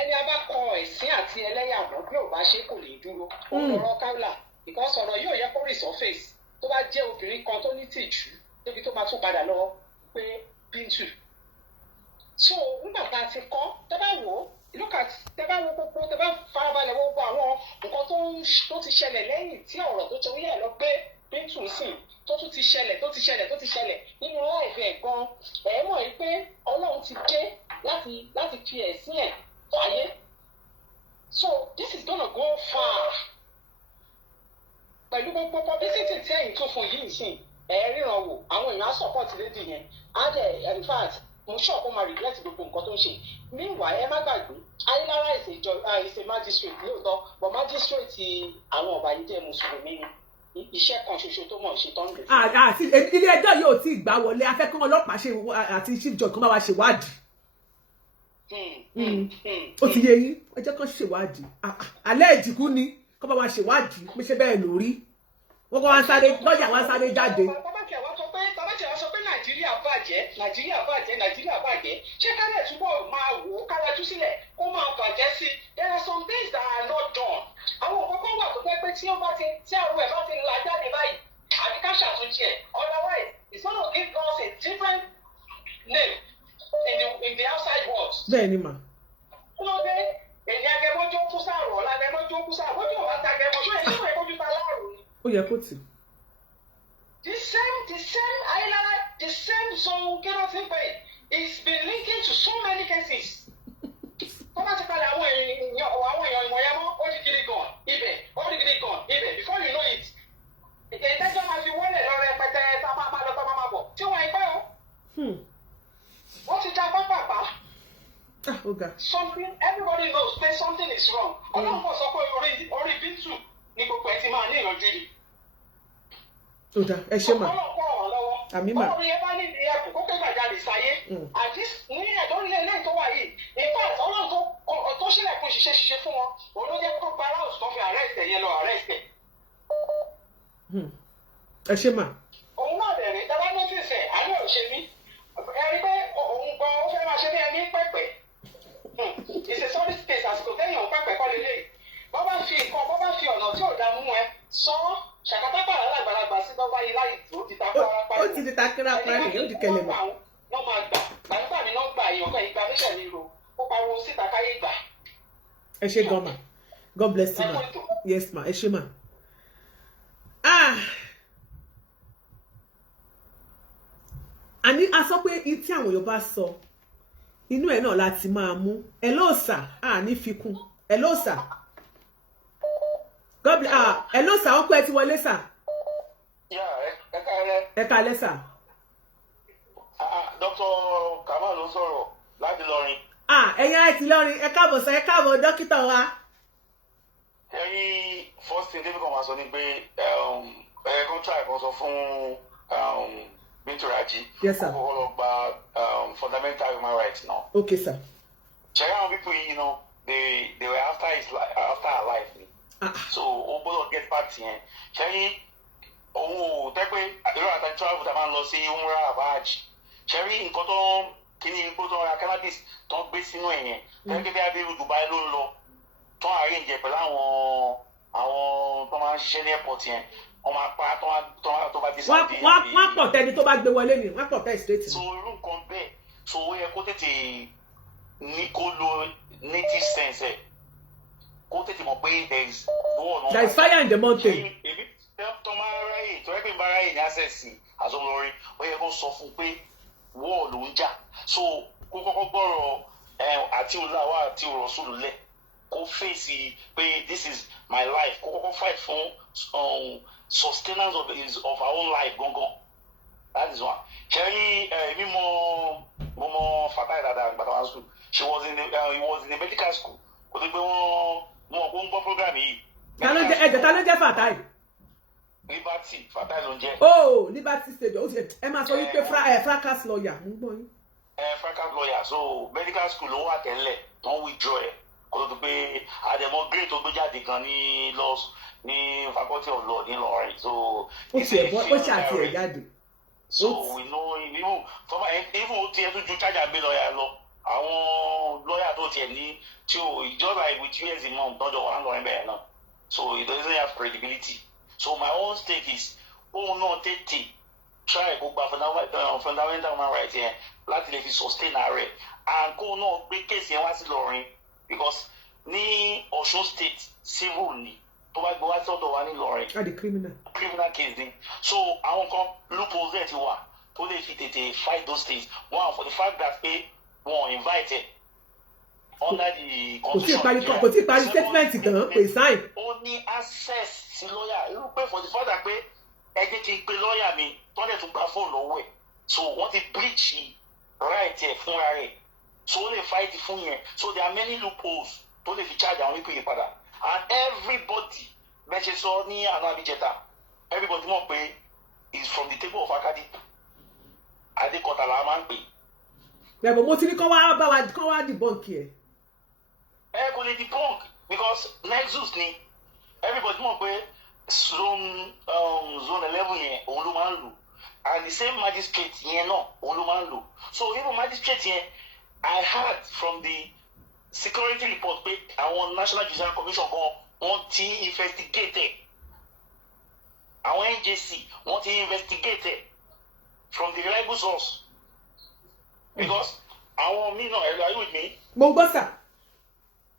Ẹni a bá kọ ẹ̀sìn àti ẹlẹ́yàmọ́ bí ò bá ṣe kò lè dúró. Ọ̀rọ̀ Kaola because ọ̀rọ̀ yóò yẹ kó resurface tó bá jẹ́ obìnrin kan tó ní tìjú débi tó máa tún padà lọ pé Bintu. So nígbà tá a ti kọ́ tẹ́ bá wò ó look at tẹ́ bá wo gbogbo tẹ́ bá farabalẹ̀ wo gbogbo àwọn nǹkan tó ti ṣẹlẹ̀ lẹ́yìn tí ọ̀rọ̀ tó torí ẹ̀ lọ gbé Bintu sìn tó tún ti ṣẹlẹ̀ nínú láìpẹ́ gan ẹ̀ mọ̀ yìí pé Ọlọ́run ti dé láti fi ẹ̀sìn ẹ̀ fàyè. So this is gonna go far. Pẹ̀lú gbogbo publicity tí ẹ̀yin tó fún yìí sìn ríran wò àwọn èèyàn á support lady yẹn á dẹ̀ in fact mo sure kó máa regret gbogbo nǹkan tó ń ṣe. Meanwhile ẹ má gbàgbé Ayélára ìṣe magistrate lóòótọ́ but magistrate àwọn ọ̀bàyéjẹ́ mùsùlùmí ni iṣẹ́ kan ṣoṣo tó mọ̀ ṣe tán lè. Àti ilé ẹjọ́ yóò tí ì gbà wọlé afẹ́kọ́ ọlọ́pàá ṣe àti chief judge kan bá wa ṣèwádìí. Ó ti yé yín ẹjọ́ kan ṣèwádìí alẹ́ ìdìkú ni kó bá wa ṣèwádìí pé ṣé bẹ́ẹ̀ lórí wọ́n kọ́ wá sáré lọ́jà wá sáré jáde. Tọ́bátì àwọn sọ pé Nàìjíríà bàjẹ́ ṣé kálẹ̀ túbọ̀ máa wò ó kálẹ̀ tú sílẹ̀ kó máa bàjẹ́ sí. There are some things that are not done. Àwọn òkòkò wà tó jẹ́ pé tí àwọn ẹ̀ bá ti la jáde báyìí àbí ká ṣàtúnṣe ẹ̀ otherwise it's gonna give us a different name in the outside world. Bẹ́ẹ̀ni mà. Kí ló dé? Èyí agẹmọ́jọ́ kú sáàrọ̀ ọ̀làgẹmọ́jọ́ kú sáàrọ̀ bójú ọ̀bá tagẹmọ́jọ́ ẹ̀ ṣé ìkójú ta láàrú ni. Ó yẹ kó tì. The same Ayélára, the same zone cannot pay. It's been linking to so many cases. Kọ́lá ti kalẹ̀ àwọn èèyàn ìwọ̀nyẹn mọ́ ó di gidi gan ibẹ̀ before you know it. Ìtẹ́jọ́ máa fi wọlé lọ rẹpẹtẹ tá a máa lọ tá a máa bọ̀ tí wọ́n ẹgbẹ́ o. Wọ́n ti dá pápápá. Something everybody knows pé something is wrong. Ọlọ́run kò sọ pé orí Bintu ni gbogbo ẹ̀ ti máa ní ìrànjú yìí. Ó dà ẹ ṣé mà. Àmì mà. Ọlọ́run yẹn bá ní ìdí ẹ̀kú kó kéka jáde sáyé. Àti ní ẹ̀dọ́ ilé ilé tó wà yìí. In fact Ọlọ́run tó ṣílẹ̀kùn ṣiṣẹ́ fún wọn. Òun ló jẹ́ kó pa aláwọ̀ tó fi arrest ẹ̀ yẹn lọ arrest ẹ̀. Ẹ ṣé mà. Òun náà dẹ̀ ní dábàá notice ẹ̀ àánú ò ṣe mí. Ẹ rí pé òun gan ó fẹ́ máa ṣe bí ẹni pẹ̀pẹ̀. It's a sorry space àsìkò tẹ́yìn pẹ̀pẹ̀ kọ́ lélẹ̀. Bọ́ bá fi ọ̀nà tí ò dá mú ẹ sọ ṣàkátàpà alágbàlagbà sí bọ́ báyìí láì tó ti ta kọ́ra parí. Ó ti di takira parí ó di kẹlẹ̀ mọ́. Wọ́n máa gbà gbàgbà mi náà gbà èèyàn kan ìgbà níṣẹ́ mi ro ó pariwo síta káyé gbà. Ẹ ṣé gan ma. God bless you ma. Yes ma ẹ ṣé ma. Àní a sọ pé tí àwọn Yorùbá sọ inú ẹ̀ náà láti máa mú ẹ lóòsà ní fikún ẹ lóòsà. God bless ẹ lóòsà ọkọ ẹ ti wọlé sà. Ẹ káalẹ́ sà. Dr. Kamal ló sọ̀rọ̀ láti lọrin. Ẹ̀yin àti lọrin ẹ káàbọ̀ sà ẹ káàbọ̀ dókítà wa. Ẹ̀yin first thing david kan máa sọ ni pé contract kan sọ fún Bintu Raji. Yes sir. Kókó lọ gba fundamental human rights now. Okay sir. Ṣẹ̀yà àwọn people you know they were after her life. So o gbọ́dọ̀ get back yẹn. Ṣẹ̀yìn òun ò tẹ́ pé irú àtàkì travel tá a máa ń lọ sí umrah abaj. Ṣẹ̀yìn nǹkan tó kíní igbó tó ń ra cannabis tó ń gbé sínú ẹ̀yẹn. Tẹ́lẹ̀ bí abirù Dubai ló ń lọ tó ń arrange pẹ̀lú àwọn tó máa ń ṣiṣẹ́ ní airport yẹn. Wọ́n máa pa tó bá dé sáà dé. Wọ́n pọ̀ tẹ́ni tó bá gbé wọlé ni wọ́n pọ̀ tẹ́ straight. So irú nǹkan bẹ́ẹ̀ so ó yẹ kó tètè ní kó lo native sense ẹ̀ kó tètè mọ̀ pé there is fire in the mountain. Èmi tó máa ráyè tó ẹgbẹ́ bá ráyè ní access àzọlọrin ó yẹ kó sọ fún pé wọ́ọ̀ ló ń jà so kó kọ́kọ́ gbọ́rọ̀ àti olùlàwọ̀ àti òrọ̀sùlù lẹ̀ kó fèsì pé this is my life kó kọ́kọ́ fight fún sustenance of our own life gangan that is one. ṣẹ́rí èmi mo mọ Fatai dada gbàtàwá school he was in the medical school kò tó gbé wọn kó ń gbọ́ program yìí. ta ló jẹ́ Fatai. Liberty Fatai ló ń jẹ́. oh Liberty stage ó ṣe ẹ máa sọ wípé fracas lawyer mo ń gbọ́ yín. Fracas lawyer so medical school ló wà tẹ́lẹ̀ wọ́n withdraw ẹ̀ kó tó pé àdèmọ́ grade tó gbé jáde gan ní faculty of law ní Ìlọrin so. ó ṣe àti ẹ̀ jáde. so we know even ó tiẹ̀ tó ju charger gbé lọ́ọ̀yà lọ àwọn lọ́ọ̀yà tó tiẹ̀ ní tí o just like with US imam tọ́jọ́ wà lọ́rin bẹ́ẹ̀ náà so it doesn't have credibility so my own stake is òun náà tètè try kó gba fundamental human rights yẹn láti lè fi sustain ààrẹ and kó náà gbé kéèsì yẹn wá sí Ìlọrin because ní Ọ̀ṣun state civil ni tó bá gbé wá sọ́dọ̀ wa ní Ìlọrin criminal case ni so àwọn kan loopholes there ti wà tó lè fi tètè fight those things one for the fact that pé wọn invited under the constitution kò tí ì parí statement gan pé sign. ó ní access sí lọ́ọ̀yà irú pé for the fact that pé ẹ jẹ́ kí n pe lọ́ọ̀yà mi tọ́lẹ̀ tó gba fóònù lọ́wọ́ ẹ̀ so wọ́n ti breach right ẹ̀ fúnra rẹ̀ so ó lè fight fún yẹn so there are many loopholes tó lè fi charge àwọn wípé yìí padà and everybody bẹ́ẹ̀ ṣe sọ ní àná àbíjẹta everybody mọ̀ pé is from the table of akadi adékọ̀tà la máa ń pè. bẹ́ẹ̀ mo ti ní kọ́ wá debunk ẹ̀. ẹ kò lè debunk because nexus ni everybody mọ̀ pé zone 11 yẹn òun ló máa ń lò and the same magistrate yẹn náà òun ló máa ń lò so even magistrate yẹn I heard from the security report pé àwọn National Judicial Commission kan wọ́n ti investigate àwọn NJC wọ́n ti investigate from the reliable source because àwọn míì náà are you with me. mo gbọ́ sà.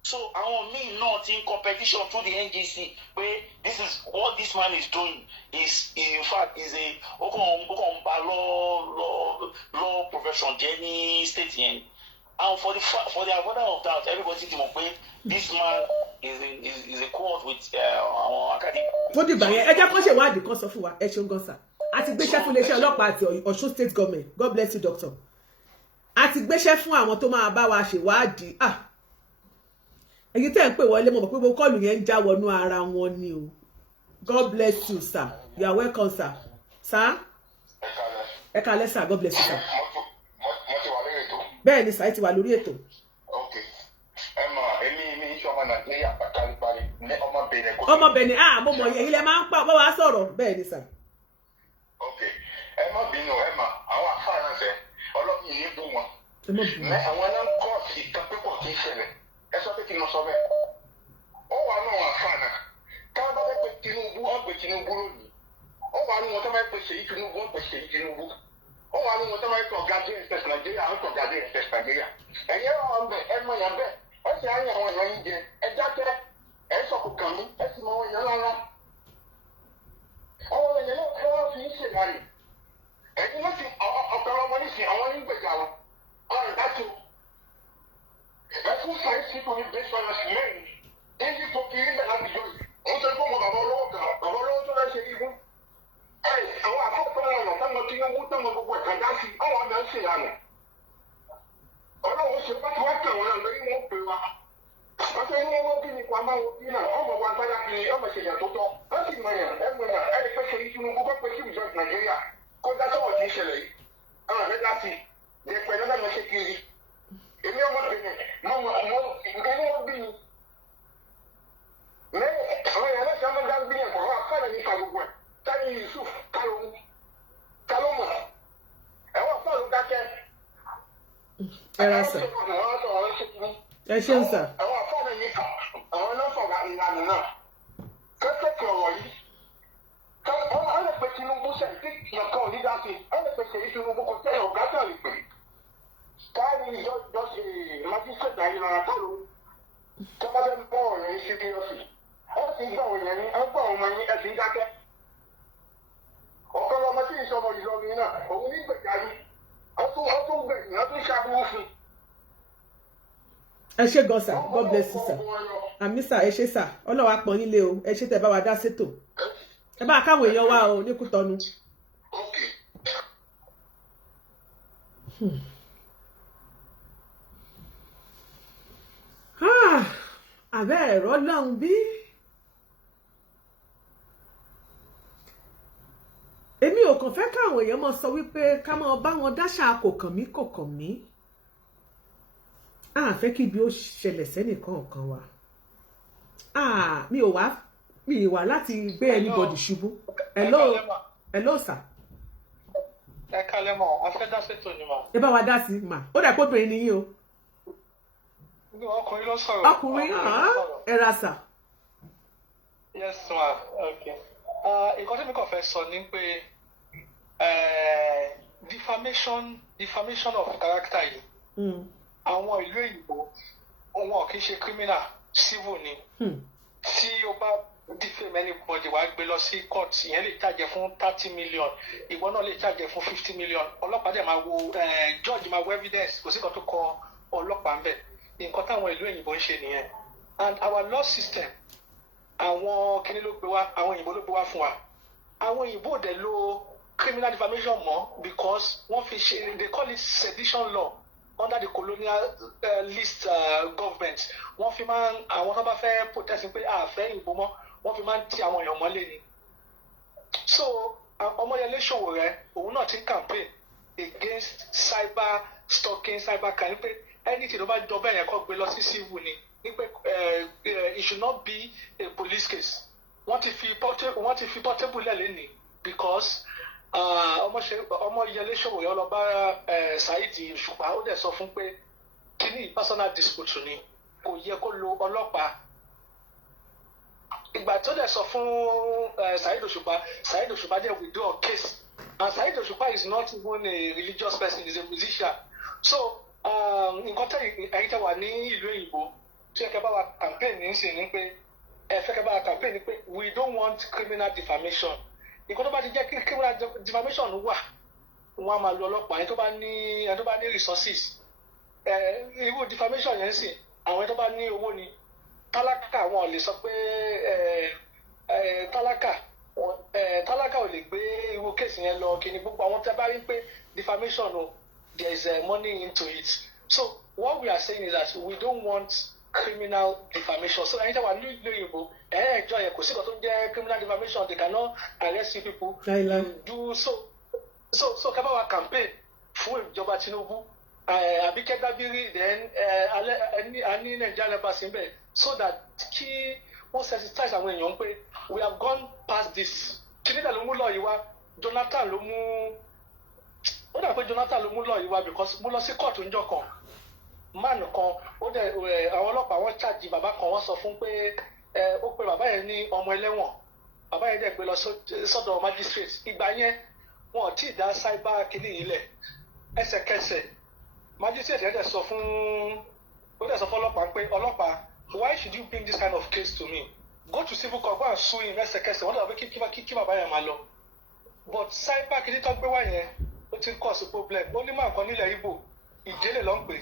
so àwọn míì náà ti in competition through the NJC pé this is what this man is doing is in fact is a okun ba law profession jẹ́ ní state yẹn and for the avoidance of doubt everybody ti mọ̀ pé this man is a court with àwọn academy. tó dìgbà yẹn ẹ jẹ́ kó ṣèwádìí kan sọ fún wa ẹ ṣeun gan sà a ti gbéṣẹ́ fún iléeṣẹ́ ọlọ́pàá àti Ọ̀ṣun state government God bless you doctor a ti gbéṣẹ́ fún àwọn tó máa bá wa ṣèwádìí èyí tẹ́ ń pè wọlé mọ̀ pé gbogbo kọ́ọ̀lù yẹn ń já wọnú ara wọn ni o God bless you sir you are welcome sir sir ẹ kálẹ́ sir God bless you sir. bẹ́ẹ̀ ni sir ẹ ti wà lórí ètò. ọmọ Benin mo mọ̀ èyí lẹ máa ń pa bá wa sọ̀rọ̀ bẹ́ẹ̀ ni sir. ẹ má bínú ẹ mà àwọn afáàrán fẹ ọlọ́run yìí bú wọn àwọn náà kọ́ ìtàn pípọ̀ kì í ṣẹlẹ̀ ẹ sọ pé kí n lọ sọ bẹ́ẹ̀ ó wà ní àwọn àfààná káwọn bá fẹ́ pe Tinubu wọ́n pe Tinubu lónìí ó wà ní wọn tó máa pe Ṣèyí Tinubu wọ́n pe Ṣèyí Tinubu ó wà ní wọn tó máa pe ọ̀gá DSS Nàìjíríà wọ́n pe ọ̀gá DSS Nàìjíríà ẹ̀yẹ́ wọn bẹ̀ ẹ mọ̀ yàn bẹ́ẹ̀ ẹ sì á yàn àwọn èèyàn yín jẹ ẹ dákẹ́ ẹ sọ̀kò kàn mí ẹ sì mọ àwọn èèyàn lára àwọn èèyàn náà kí wọ́n fi ń ṣèlárè ẹ̀yin ló ti ọ̀pọ̀lọpọ̀ nísìnyí àwọn onígbèjà wọn ọ̀rọ̀ dájú ẹ̀fún sáyẹ́nsì tó ní bẹ́ẹ̀ sọ́nà sí mẹ́rin ẹ̀yìn tó kiri ń bẹ̀ láti yọ yìí wọ́n tó gbọ́ mọ bàbá olówó kan bàbá olówó tó lọ́ ṣe ibú àwọn àkọ́kọ́ ọ̀nà táwọn Tinubu táwọn gbogbo ẹ̀ka dá sí àwọn àmì ń ṣèlànà ọlọ́run ṣe pátí wá tẹ̀ wọ́n náà lórí wọn pè wá wọ́n ṣe ní wọ́n bí ní kó a máa wọ́n bí náà ọmọ wa gbádá kiri ọmọ ṣèyàn tó tọ́ wọ́n sì mọ̀yàn ẹ̀mọ̀yàn ẹ̀rí pé ṣe Tinubu kọ́ pé sí ìjọ Nàìjíríà kó dá sọ́wọ́ tí ń ṣẹlẹ̀ yìí àwọn àgbẹ̀ láti lè pẹ̀lú náà ṣe kiri èmi ọmọbìnrin inú wọn bí mi lẹ́yìn àwọn èèyàn lọ́sẹ̀ ọmọ dá ń bí ẹ̀kọ́ wọn àkàrà ní ìka gbogbo ẹ̀ táyé Yusuf kálómù ẹ̀wọ̀n fọ́ọ̀lù dákẹ́ ẹ̀rọ sà ẹ ṣeun sà. àwọn afọ́ọ̀lù ní ká àwọn náà sọ̀rọ̀ ìlànà náà kẹ́kẹ́kẹ́ ọ̀rọ̀ yìí wọ́n lè pe Tinubu sẹ́yìn tí ìyànkan ò ní dá sí wọ́n lè pe Ṣèyí Tinubu kò tẹ́lẹ̀ ọ̀gá tó lè pè káàrí ìjọ́sẹ̀ magistrate ayélujára kálù tó bá fẹ́ bọ́ ọ̀rọ̀ yìí sí bíọ́sì ẹ sì gbọ́ òun yẹn ní ẹ gbọ́ òun yẹn ẹ sì ń dákẹ́ sì ń sọmọ Ìlọrin náà òun ní gbẹ̀jáde ọtún gbẹ̀yìn ọtún ṣàbúrò fún. ẹ ṣé gan sir, God bless you sir. Àmì sir, ẹ ṣé sir, Ọlọ́run á pọ́n yín lé o, ẹ ṣé tẹ́ bá wa dá sétò. Ẹ bá káwọn èèyàn wá o ní Kútọ́nù. Àbẹ́ ẹ̀rọ lọ́hùn bí. Èmi ò kàn fẹ́ káwọn èèyàn máa sọ wípé ká máa bá wọn dáṣà kò kàn mí. A fẹ́ kí ibi ó ṣẹlẹ̀ sẹ́nìkan ọ̀kan wa. Mi ì wá láti gbé anybody ṣubú. Hello sir. Ẹ kálẹ́ mọ́, a fẹ́ dá sétò ni mà. Ẹ bá wa dá sí mà. Ó dà pé obìnrin ni yín o. Ọkùnrin ló sọ̀rọ̀. Ọkùnrin ẹ ra sà. Yes ma, okay. Nǹkan tí mi kàn fẹ́ sọ ni pé defamation of character yìí. Àwọn ìlú òyìnbó wọn kì í ṣe criminal, civil ni. Tí o bá defame anybody wàá gbé lọ sí court, ìyẹn lè charge fún 30 million, ìwọ náà lè charge fún 50 million. Ọlọ́pàá dẹ̀ máa wo judge máa wo evidence, kò sí kan tó kọ ọlọ́pàá ń bẹ̀. Nǹkan táwọn ìlú òyìnbó ń ṣe nìyẹn. And our law system, àwọn kìnní ló gbé wá, àwọn òyìnbó ló gbé wá fún wa. Àwọn òyìnbó dẹ̀ lo criminal defamation mọ́ because wọ́n fi ṣe, they call it sedition law under the colonial list government. Wọ́n fi máa ń, àwọn tó bá fẹ́ protest pé àfẹ́ òyìnbó mọ́, wọ́n fi máa ń ti àwọn èèyàn mọ́lé ni. So Ọmọyẹlé Sowore òun náà ti ń campaign against cyber stalking, cyber crime pé anything tó bá jọ bẹ́ẹ̀ yẹn kọ́ gbé lọ sí civil ni pé it should not be a police case. Wọ́n ti fi portable lẹ́lẹ́ ni because Ọmọyẹlé Sowore lọ bá Saheed Òṣùpá ó dẹ̀ sọ fún pé kíní personal dispute ni kò yẹ kó lo ọlọ́pàá. Ìgbà tó dẹ̀ sọ fún Saheed Òṣùpá dẹ̀ withdraw case, and Saheed Òṣùpá is not even a religious person, he is a musician. So nǹkan tẹ́ ẹ̀yin tẹ́ wà ní ìlú òyìnbó tí ẹ kẹ́ bá wa campaign ní sìn ní pé ẹ fẹ́ kẹ́ bá wa campaign ní pé we don't want criminal defamation. Nǹkan tó bá ti jẹ́ kí criminal defamation wà wọ́n á máa lo ọlọ́pàá ẹni tó bá ní resources. Irú defamation yẹn sìn àwọn ẹni tó bá ní owó ni. Tálákà wọn ò lè sọ pé tálákà ò lè gbé irú kéèsì yẹn lọ kí ni gbogbo àwọn tẹ́ bá rí pé defamation o. There is money into it. So what we are saying is that we don't want criminal defamation. So anytime we are doing enjoy kò sí kan tó ń jẹ́ criminal defamation, they cannot arrest you people. Do so ká bá wa campaign fún ìjọba Tinubu Àbíkẹ́ Dábírí then a ní Nigeria embassy bẹ́ẹ̀ so that kí wọ́n sensitize àwọn èèyàn pé we have gone past this. Kí nígbà ló mú lọ yìí wá Jonathan ló mú lọ yìí wá because mo lọ sí kóòtù ńjọ́ kan man kan ó dẹ̀ àwọn ọlọ́pàá wọ́n charge bàbá kan wọ́n sọ fún pé ó pe bàbá yẹn ní ọmọ ẹlẹ́wọ̀n, bàbá yẹn dẹ̀ gbé lọ sọ́dọ̀ magistrate. Ìgbà yẹn wọn ò tí ì dá cyber kìíní yìí lẹ̀, ẹsẹ̀kẹsẹ̀ magistrate yẹn dẹ̀ sọ fún ọlọ́pàá pé ọlọ́pàá why should you bring this kind of case to me, go to civil court, go and sue him. Ẹsẹ̀kẹsẹ̀ wọ́n dàbí kí bàbá yẹn máa lọ, but cyber kìíní tó gbé wá yẹn ó ti ń cause problem. Ó ní máa kan nílẹ̀ Igbo ìjẹ́lẹ̀ ló ń pè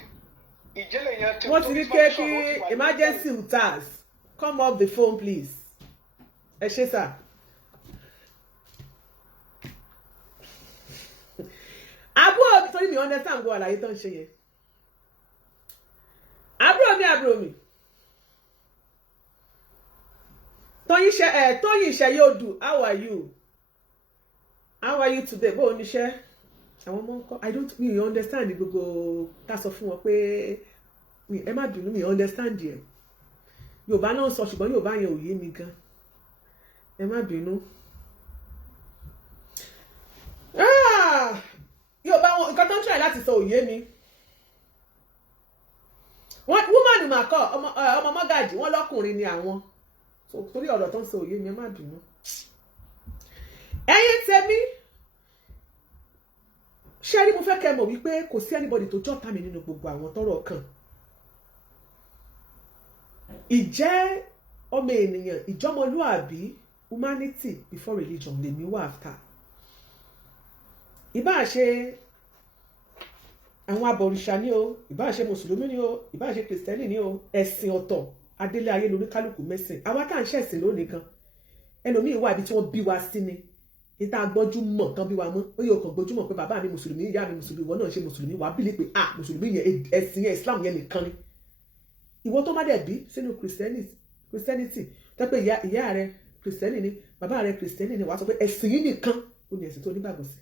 ìjẹ́lẹ̀ yẹn tí wọ́n ti ní kí emergency utans come off the phone please. Ẹ ṣé sà. Àbúrò mi torí mi understand gbọ́ àlàyé tó ń ṣe yẹn. Àbúrò mi Tóyìn Ìṣẹ́ yóò dù, how are you today? Bó o níṣẹ́ àwọn ọmọ nǹkan I don't really understand gbogbo tá sọ fún wọn pé ẹ má bínú mi understand yẹn Yorùbá náà sọ ṣùgbọ́n Yorùbá yẹn ò yé mi gan, ẹ má bínú. Yorùbá wọn nǹkan tó ń try láti sọ ò yé mi. Woman mà kọ́ ọmọ mọ́gàjì wọn lọ́kùnrin ni àwọn torí ọ̀rọ̀ tó ń sọ ò yé mi, ẹ má bínú. Ẹ̀yin tèmi ṣé rí mo fẹ́ kẹ́ mọ̀ wípé kò sí anybody tó jọ́ta mi nínú gbogbo àwọn tọ́rọ̀ kàn. Ìjẹ́ ọmọ ènìyàn, ìjọmọlúàbí, humanity before religion lèmi wà after. ìbá ṣe àwọn abọ̀rìṣà ni o, ìbá ṣe mùsùlùmí ni o, ìbá ṣe kìrìsìtẹ́nì ni o, ẹ̀sìn ọ̀tọ̀ adélé ayé lórí kálukú mẹ́sìn. Àwa tá à ń ṣẹ̀sìn lónìí kan ẹlòmíì wà ibi tí wọ́n bí wa sí ni ìta gbọ́júmọ̀ tán bí wa mọ́ ó yẹ ọkàn gbọ́júmọ̀ pé bàbá mi mùsùlùmí ìyá mi mùsùlùmí ìwọ náà ṣe mùsùlùmí wàá bìlí pé mùsùlùmí yẹn ẹ̀sìn yẹn Islam yẹn nìkan ni. Ìwọ tó bá dẹ̀ bí sínú Christianity tó pé ìyá rẹ kìrìsìtẹ́nì ni bàbá rẹ kìrìsìtẹ́nì ni wàá sọ pé ẹ̀sìn yìí nìkan ó ní ẹ̀sìn tó nígbàgbọ́ sí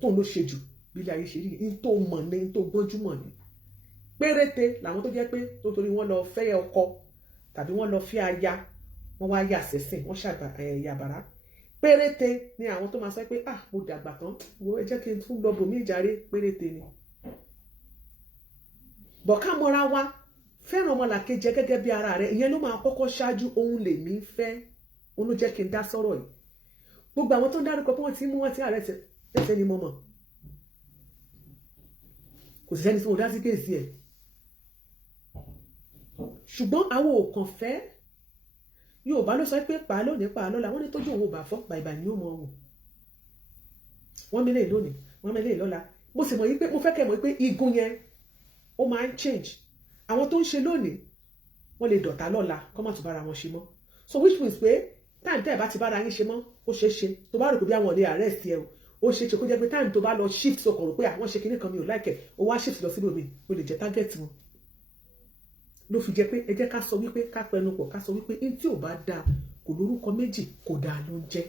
tó ń lọ ṣe jù bí ilé ayé ṣe rí ní tó mọ̀ ní tó gbọ́júmọ̀ ní. Péréte làwọn tó jẹ́ pé tó torí wọ́n lọ fẹ́ ọkọ tàbí wọ́n lọ fẹ́ aya wọ́n wá yà sẹ́sìn wọ́n ṣàyàbàrá. Péréte ni àwọn tó máa sọ pé mo dàgbà tán wo ẹ jẹ́ kí n tún lọ bòmí ìjàre. Péréte ni. Bọ̀ká mọ́ra wa fẹ́ràn ọmọlàkejì gẹ́gẹ́ bí ara rẹ̀ ìyẹn ló máa kọ́kọ́ ṣáájú ohun lèmi fẹ́ òun ló jẹ́ kí n dá sọ̀rọ̀ yìí. Gbogbo àwọn tó ń dárúkọ pé wọ́n ti mú wọn ti ààrẹ tẹ̀sẹ̀ ni mo mọ̀ kò sí sẹ́ni tí mo dá sí kéèsì ẹ̀ ṣùgbọ́n àwọn ò kàn fẹ́ Yorùbá ló sọ pé pa lónìí pa lọ́la wọ́n ní tójú òun ò bá fọ́ bàìbà ni ó mọ ọ̀hún wọ́n mẹ́lẹ̀ lónìí wọ́n mẹ́lẹ̀ lọ́la mo sì mọ̀ yí pé mo fẹ́ kẹ́ mọ̀ pé igun yẹn ó máa ń change àwọn tó ń ṣe lónìí wọ́n lè dọ̀tá lọ́la kọ́ má tún bára wọn ṣe mọ́ so which means pé time tẹ́ ẹ̀ bá ti bára yín ṣe mọ́ ó ṣeé ṣe tó bá rò pé bí àwọn lè arrest ẹ o ó ṣeé ṣe kó jẹ́ pé time tó bá lọ shift sọkàn rò pé àwọn ṣe kinní kan mi ò like ẹ̀ ó wá shift lọ síbi omi ó lè jẹ́ target wọn ló fi jẹ́ pé ẹ jẹ́ ká sọ wípé ká pẹnu pọ̀ ká sọ wípé in tí ò bá dáa kò lórúkọ méjì kò dáa ló ń jẹ́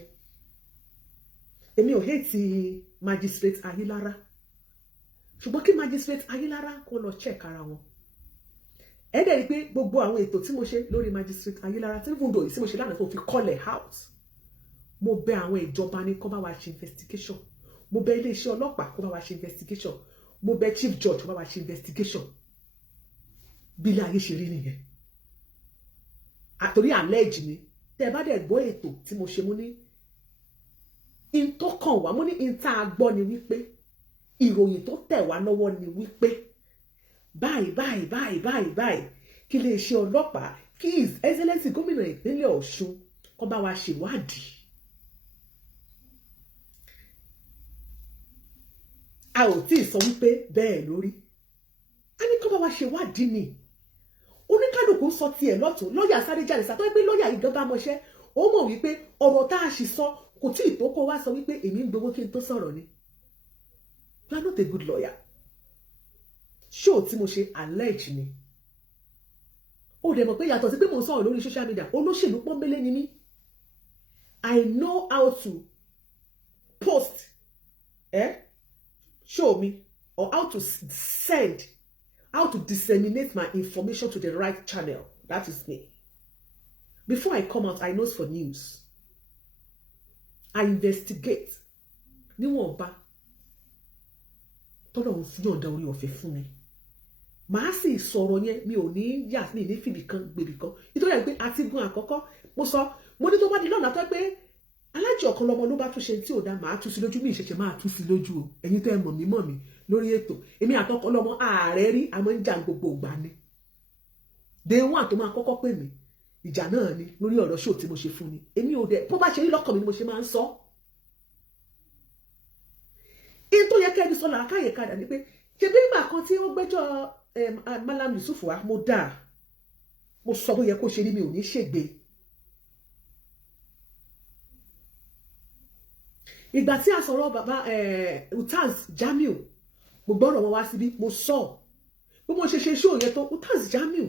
èmi ò hate magistrate Ayilara ṣùgbọ́n kí magistrate Ayilara kó lọ check ara wọn ẹ dẹ̀ rí pé gbogbo àwọn ètò tí mo ṣe lórí magistrate Ayilara tí fún dòyí tí mo ṣe lánàá tó fi call her out mo bẹ àwọn ìjọba ní kó bá wa ṣe investigation mo bẹ iléeṣẹ́ ọlọ́pàá kó bá wa ṣe investigation mo bẹ chief judge kó bá wa ṣe investigation bí ilé ayé ṣe rí nìyẹn àtòrí allege ni tẹ́ bá dẹ̀ gbọ́ ètò tí mo ṣe mú ní in tó kàn wá mú ní in tá a gbọ́ ni wípé ìròyìn tó tẹ̀ wá lọ́wọ́ ni wípé báyìí kí iléeṣẹ́ ọlọ́pàá kí his excellency gómìnà ìpínlẹ̀ Ọ̀ṣun kó bá wa ṣèwádìí a ò tí ì sọ wípé bẹ́ẹ̀ lórí a ní kó bá wa ṣèwádìí ni oníkálùkù sọ tiẹ̀ lọ́tún lọ́ọ̀yà sáré jáde sàtọ́ pé lọ́ọ̀yà yìí gan bá mọṣẹ́ ó mọ̀ wípé ọ̀rọ̀ tá a sì sọ kò tí ì tó kó wá sọ wípé èmi ń gbowó kí n tó sọ̀rọ̀ ni you are not a good lawyer ṣó tí mo ṣe allege ni ó dẹ̀ mọ̀ pé yàtọ̀ sí pé mo ń sọ̀rọ̀ lórí social media olóṣèlú pọ́nbélé ni mí I know how to post show me or how to send how to disseminate my information to the right channel. That is me. Before I come out, I know for news. I investigate. Níwọ̀n bá tọ́lọ̀ ń fi yọ̀ǹda orí ọ̀fẹ́ fún mi. Màá sì sọ̀rọ̀ yẹn mi ò ní yà ní fìbì kan gbèbì kan. Nítorí ẹ̀ pé àti gun àkọ́kọ́ mo ní tó bá di lọ́nà tó pé Alájì Ọ̀kanlọ́mọ ló bá tún ṣe tí ò dá màá tú sí lójú mi ìṣẹ̀ṣẹ̀ máa tú sí lójú o. Ẹ̀yin tẹ́ ẹ mọ̀ mí lórí ètò èmi àtọkọlọmọ ààrẹ rí àmọ́ ń jà gbogbo ìgbà ni dé wọn àtọ máa kọ́kọ́ pè mí ìjà náà ni lórí ọ̀rọ̀ ṣó tí mo ṣe fún ni èmi ò dẹ bó bá ṣe rí lọ́kàn mi ni mo ṣe máa ń sọ in tó yẹ kẹ́ni sọ làákàyè kadà ni pé ṣe bí nígbà kan tí ó gbẹ́jọ́ Malam Yusuf wa mo sọ bó yẹ kó ṣe rí mi ò ní ṣègbè ìgbà tí a sọ̀rọ̀ bàbá Utaz Jamiu mo gbọ́rọ̀ wọn wá síbí mo sọ bí mo ṣe ṣó yẹn tó Utaz Jamiu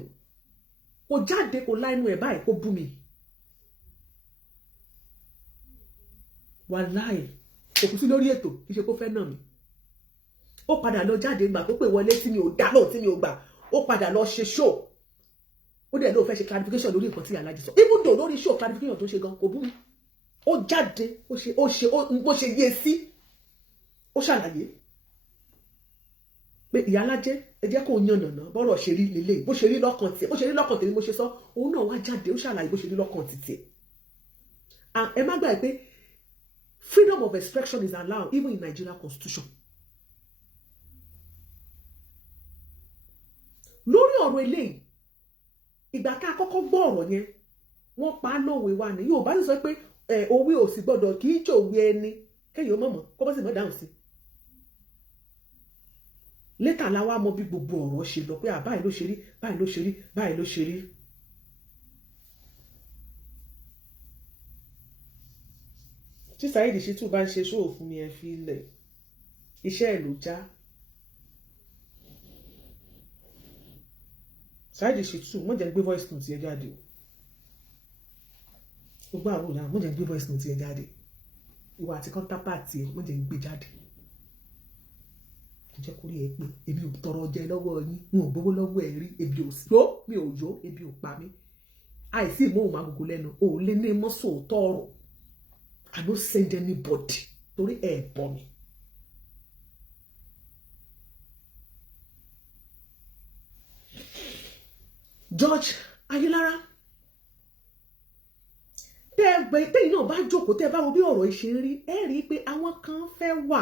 kò jáde kò lá inú ẹ̀ báyìí kó bú mi wàláì kò kú sí lórí ètò kì í ṣe kó fẹ́ nà mí ó padà lọ jáde gbà tó pè wọlé tí mi ò dá lóò tí mi ò gbà ó padà lọ ṣe ṣó ó dẹ̀ lóò fẹ́ ṣe clarification lórí nǹkan tí Iyalaje sọ even though lórí ṣó clarification tó ṣe gan kò bú mi ó jáde bó ṣe yé sí ó ṣàlàyé pé Iyalaje ẹ jẹ́ kó yànnàná bọ́rọ̀ ṣe rí lélẹ̀ bó ṣe rí lọ́kàn tí bó ṣe rí lọ́kàn tèmi mo ṣe sọ òun náà wá jáde ó ṣàlàyé bó ṣe rí lọ́kàn títì ẹ má gbà pé freedom of expression is allowed even in Nigeria constitution lórí ọ̀rọ̀ eléyìí ìgbà tá a kọ́kọ́ gbọ́ ọ̀rọ̀ yẹn wọ́n pa á lówe wa ní Yorùbá sì sọ pé òwe ò sì gbọ́dọ̀ kì í jòwe ẹni kéèyàn mọ̀mọ́ kó bá sì mọ̀ dáhùn sí later la wá mọ̀ bí gbogbo ọ̀rọ̀ ṣe lọ pé báyìí ló ṣe rí báyìí ló ṣe rí báyìí ló ṣe rí. tí Saheed Shittu bá ń ṣe ṣóò fún mi ẹ fi ilẹ̀ iṣẹ́ ẹ̀ ló já. Saheed Shittu mo jẹ́ gbé voice note yẹn jáde o gbogbo àwọn òyà mo jẹ́ gbé voice note yẹn jáde ìwà àti counterpart yẹn mo jẹ́ gbé jáde jẹ́ kó rí ẹ pé ebi ò tọrọ jẹ lọ́wọ́ yín n ò gbowó lọ́wọ́ ẹ rí ebi ò sí mi ò yó ebi ò pa mí àìsí ìmọ̀ọ́mọ́ agogo lẹ́nu ò lé ní mọ́sọ̀ tọrọ I don't send anybody torí ẹ̀ bọ̀ mi. George Ayilara tẹ́yìn náà bá jókòó tẹ́ bá wo bí ọ̀rọ̀ ìṣe rí ẹ rí i pé àwọn kan fẹ́ wà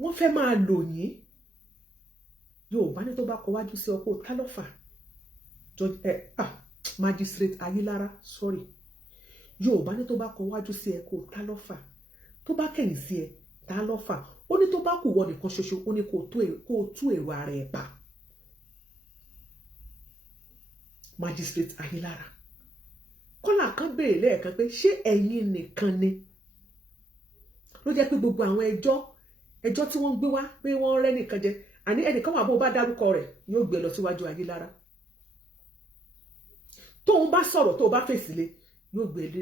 wọ́n fẹ́ máa lò yín Yorùbá ní tó bá kọ wájú sí ọkọ̀ tálọ́fà magistrate Ayilara sorry Yorùbá ní tó bá kọ wájú sí ẹ̀kọ́ tálọ́fà tó bá kẹ̀yìn sí ẹ tálọ́fà ó ní tó bá kù wọ nìkan ṣoṣo ó ní kó tú èrò ara ẹ̀ pa. Magistrate Ayilara kọ́là kan béèrè lẹ́ẹ̀kan pé ṣé ẹ̀yin nìkan ni ló jẹ́ pé gbogbo àwọn ẹjọ́ tí wọ́n gbé wá pé wọ́n rẹ́ nìkan jẹ àní ẹnìkan wà bó bá dárúkọ rẹ̀ yóò gbé lọ síwájú Ayilara tóun bá sọ̀rọ̀ tó bá fèsì lé yóò gbé lé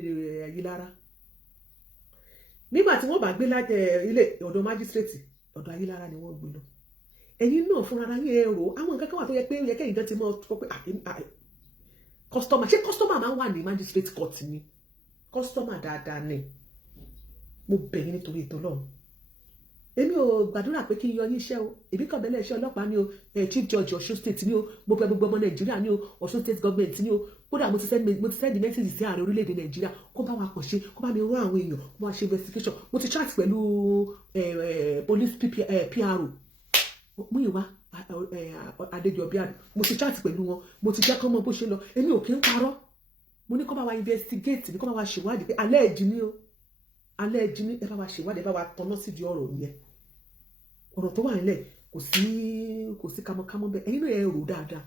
Ayilara nígbà tí wọ́n bá gbé láti ilé ọ̀dọ̀ májísírètì ọ̀dọ̀ Ayilara ni wọ́n gbé lọ ẹ̀yin náà fúnra yín ẹ̀rọ àwọn nǹkan kan wà tó yẹ pé ó yẹ kẹ́yìn gan ti mọ́ ọ pé kọ́sítọ́mà ṣé kọ́sítọ́mà máa ń wà ní magistrate court ni kọ́sítọ́mà dáadáa ni mo bẹ̀ yín nítorí ètò Ọlọ́run èmi ò gbàdúrà pé kí n yọ yín iṣẹ́ o èmi kàn bẹ́lẹ̀ iṣẹ́ ọlọ́pàá ni o chief judge Ọ̀ṣun state ni o mo pẹ́ gbogbo ọmọ Nàìjíríà ni o Ọ̀ṣun state government ni o kódà mo ti send message sí ààrẹ orílẹ̀-èdè Nàìjíríà kó bá wa kàn ṣe kó bá mi rán àwọn èèyàn kó wá ṣe investigation mo ti chat pẹ̀lú police PRO mú ìwá Adéjọbí àdó mo ti chat pẹ̀lú wọn mo ti jẹ́ kán mọ̀ bó ṣe lọ èmi ò kí ń parọ́ mo ní kó bá wa investigate ní kó bá wa ṣèwádìí pé alẹ́ ẹ̀jì ni o alẹ́ ẹ̀jì ni ẹ bá wa ṣèwádìí ẹ bá wa tọ́nà sí di ọ̀rọ̀ yẹn ọ̀rọ̀ tó wà nílẹ̀ kò sí kamọ́kamọ́ bẹ́ẹ̀ ẹ̀yin náà ẹ rò dáadáa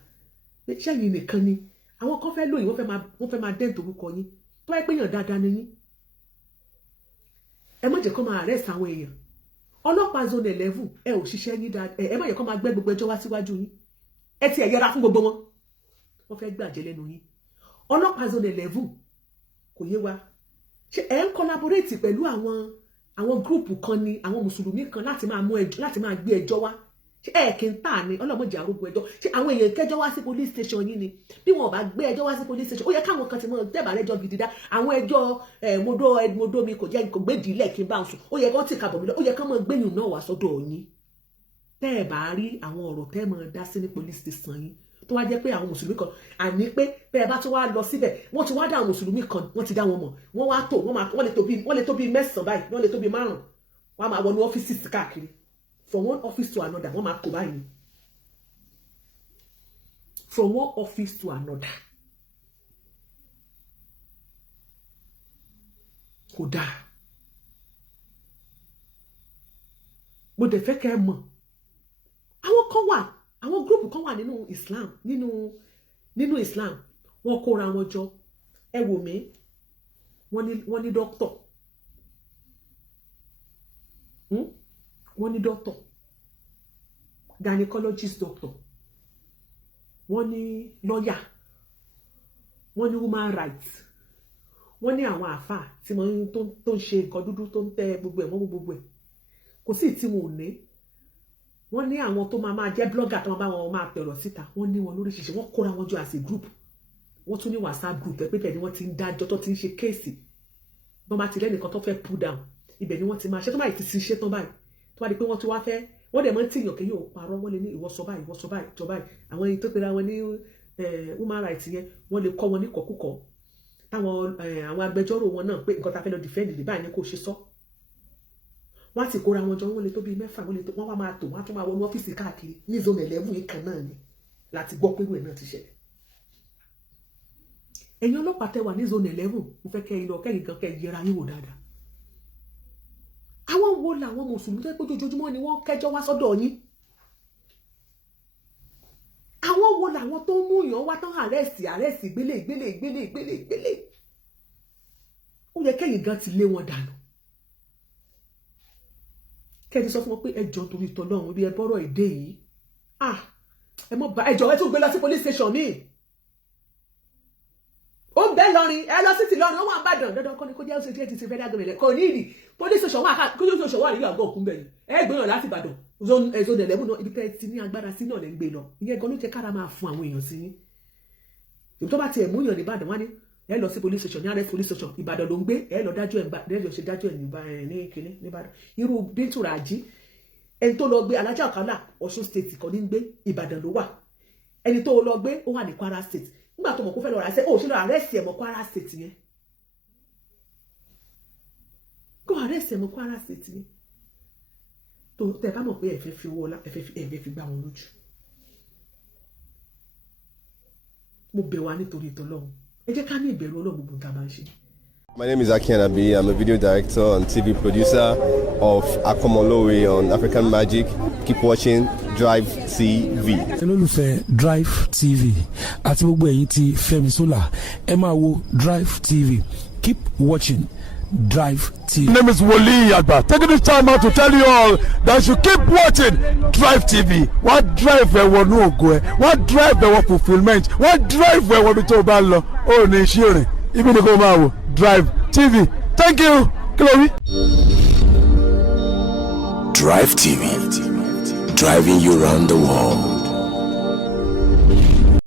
pé ṣẹ́yìn nìkan ni àwọn kan fẹ́ lóyìn wọ́n fẹ́ máa dẹ́ǹtò orúkọ yín tó wáyé pé èèyàn dáadáa ni yín ẹ má jẹ́ kó máa arrest àwọn èèyàn ọlọ́pàá zone 11 ẹ ò ṣiṣẹ́ yín dáadáa ẹ má yẹ kó máa gbé gbogbo ẹjọ́ wá síwájú yín ẹ ti ẹ̀ yẹra fún gbogbo wọn wọ́n fẹ́ gbàjẹ́ lẹ́nu yín ọlọ́pàá zone 11 kò yé wa ṣé ẹ ń collaborate pẹ̀lú àwọn gúrùpù kan ni àwọn mùsùlùmí kan láti máa gbé ẹjọ́ wá ṣé ẹ kì í tà ní ọlọ́mọdé àrógun ẹjọ́ ṣé àwọn èèyàn kẹjọ́ wá sí police station yín ni bí wọn ò bá gbé ẹjọ́ wá sí police station ó yẹ káwọn kan ti mọ tẹ́bà lẹ́jọ́ gidi dá àwọn ẹjọ́ modo mi kò jẹ́ kò gbédìí ilẹ̀ kí n bá ń sùn ó yẹ kó tì kábọ̀ mi lọ ó yẹ ká mọ gbẹ̀yìn náà wá sọ́dọ̀ yín tẹ́ ẹ bá rí àwọn ọ̀rọ̀ tẹ́ mọ dá sí ní police station yín tó wá jẹ́ pé àwọn mùsùlùmí kan àní pé bẹ́ẹ̀ bá tún wá lọ síbẹ̀ wọ́n ti wá dá àwọn mùsùlùmí kan wọ́n ti dá wọn mọ̀ wọ́n wá tó wọ́n lè tó bí mẹ́sàn-án báyìí wọ́n lè tó bí márùn-ún wọ́n á máa wọnú ọ́fíìsì káàkiri from one office to another wọ́n máa tó báyìí from one office to another kò dáa mo dẹ̀ fẹ́ kẹ́ ẹ mọ̀ àwọn kan wà àwọn gúrùpù kan wà nínú Islam nínú Islam wọ́n kóra wọn jọ ẹ wò mí wọ́n ní dókítọ̀ wọ́n ní doctor gynecologist doctor wọ́n ní lawyer wọ́n ní human rights wọ́n ní àwọn àfáà tí wọ́n tó ń ṣe nǹkan dúdú tó ń tẹ gbogbo ẹ̀ mọ́ gbogbo ẹ̀ kò sí tí wọn ò ní wọ́n ní àwọn tó máa jẹ́ blogger tó máa bá wọn máa tẹ̀rọ̀ síta wọ́n ní wọn lóríṣiríṣi wọ́n kóra wọn jọ as a group wọ́n tún ní WhatsApp group ẹ̀ pé bẹ́ẹ̀ ni wọ́n ti ń dájọ́ tó ti ń ṣe kéèsì bọ́n bá ti lẹ́nìkan tó fẹ́ pull down ibẹ̀ ni wọ́n ti máa ṣe tó báyìí ti ti ṣe tán báyìí tó bá di pé wọ́n ti wá fẹ́ wọ́n dẹ̀ máa ń tìyàn kéyìn ò parọ́ wọ́n lè ní ìwọ sọ báyìí ìwọ sọ báyìí jọ báyìí àwọn èyí tó pera wọn ní human rights yẹn wọ́n lè kọ́ wọn ní kọ̀kúkọ̀ táwọn àwọn agbẹjọ́rò wọn náà pé nǹkan tá a fẹ́ lọ defend lè báyìí ní kò ṣe sọ wọ́n á ti kóra wọn jọ wọ́n lè tó bíi mẹ́fà wọ́n wá máa tò wọ́n á tún máa wọnú ọ́fíìsì káàkiri ní zone 11 yìí kan náà ni láti gbọ́ pé ìwé náà ti ṣẹlẹ̀ ẹ̀yin ọlọ́pàá tẹ́ wà ní zone 11 mo fẹ́ kẹ́ ẹ lọ kẹ́yìn kan kẹ́ ẹ yẹra yín wò dáadáa àwọn wo làwọn mùsùlùmí tó pé ojoojúmọ́ ni wọ́n kẹ́jọ́ wá sọ́dọ̀ yín àwọn wo làwọn tó ń mú yàn wá tán àrẹ́sì gbélé ó yẹ kẹ́yìn gan ti lé wọn dànù kẹ́ni sọ fún wọn pé ẹjọ́ torí tọ́lọ́run bí ẹ bọ́rọ̀ èdè yìí ẹ mọ́ bá ẹjọ́ ẹ tún gbé lọ sí police station míì ó ń bẹ́ lọrin ẹ lọ sí ti lọrin ó wà bàdàn dandan kọ́ni kó jẹ́ oṣù tí ti ṣe federal government kò ní ìdí police station wà nílò àgọ́ òkú bẹ̀yìn ẹ gbéyàn láti Ìbàdàn zone 11 náà ibi tẹ́ ti ní agbára sí náà lẹ́ ń gbé lọ ìyẹn gan ló jẹ́ kára máa fún àwọn èèyàn sí ní ìbí tó bá tiẹ̀ mú yàn ní Ìbàdàn wá ní ẹ lọ sí police station ní arrest police station Ìbàdàn ló ń gbé ẹ lọ dájọ́ ẹ̀ ṣe dájọ́ ẹ̀ ní kíní ní Ìbàdàn irú Bintu Raji ẹni tó lọ gbé Alájà Ọ̀kálà Ọ̀ṣun state kan ní gbé Ìbàdàn ló wà ẹni tó lọ gbé ó wà ní Kwara state nígbà tó mọ̀ kó fẹ́ lọ rà ṣe ó ṣe lọ arrest ẹ̀ mọ́ Kwara state yẹn kó arrest ẹ̀ mọ́ Kwara state yẹn tó tẹ bá mọ̀ pé ẹ̀fẹ́ fi owó ọlá ẹ̀fẹ́ fi gbá wọn lójú mo bẹ̀ wá nítorí ìtọ́lọ́run ẹ jẹ́ ká ní ìbẹ̀rù Ọlọ́run gbogbo tá a bá ń ṣe. My name is Akianabi. I'm a video director and TV producer of Akomolowe on African Magic. Keep watching Drivetv. olólùfẹ́ Drivetv àti gbogbo ẹ̀yin tí Fẹ́mi Sola ẹ máa wo Drivetv. Keep watching Drivetv. My name is Wole Agba. Taking this time out to tell you all that you keep watching Drivetv. What drive ẹ̀wọ̀n ní ògo ẹ̀? What drive ẹ̀wọ̀n fulfilment? What drive ẹ̀wọ̀n bí tó bá lọ? Ó ní iṣẹ́ rìn. Ibi ni kò máa wò. Drivetv. Thank you. Chloe. Drivetv. Driving you around the world.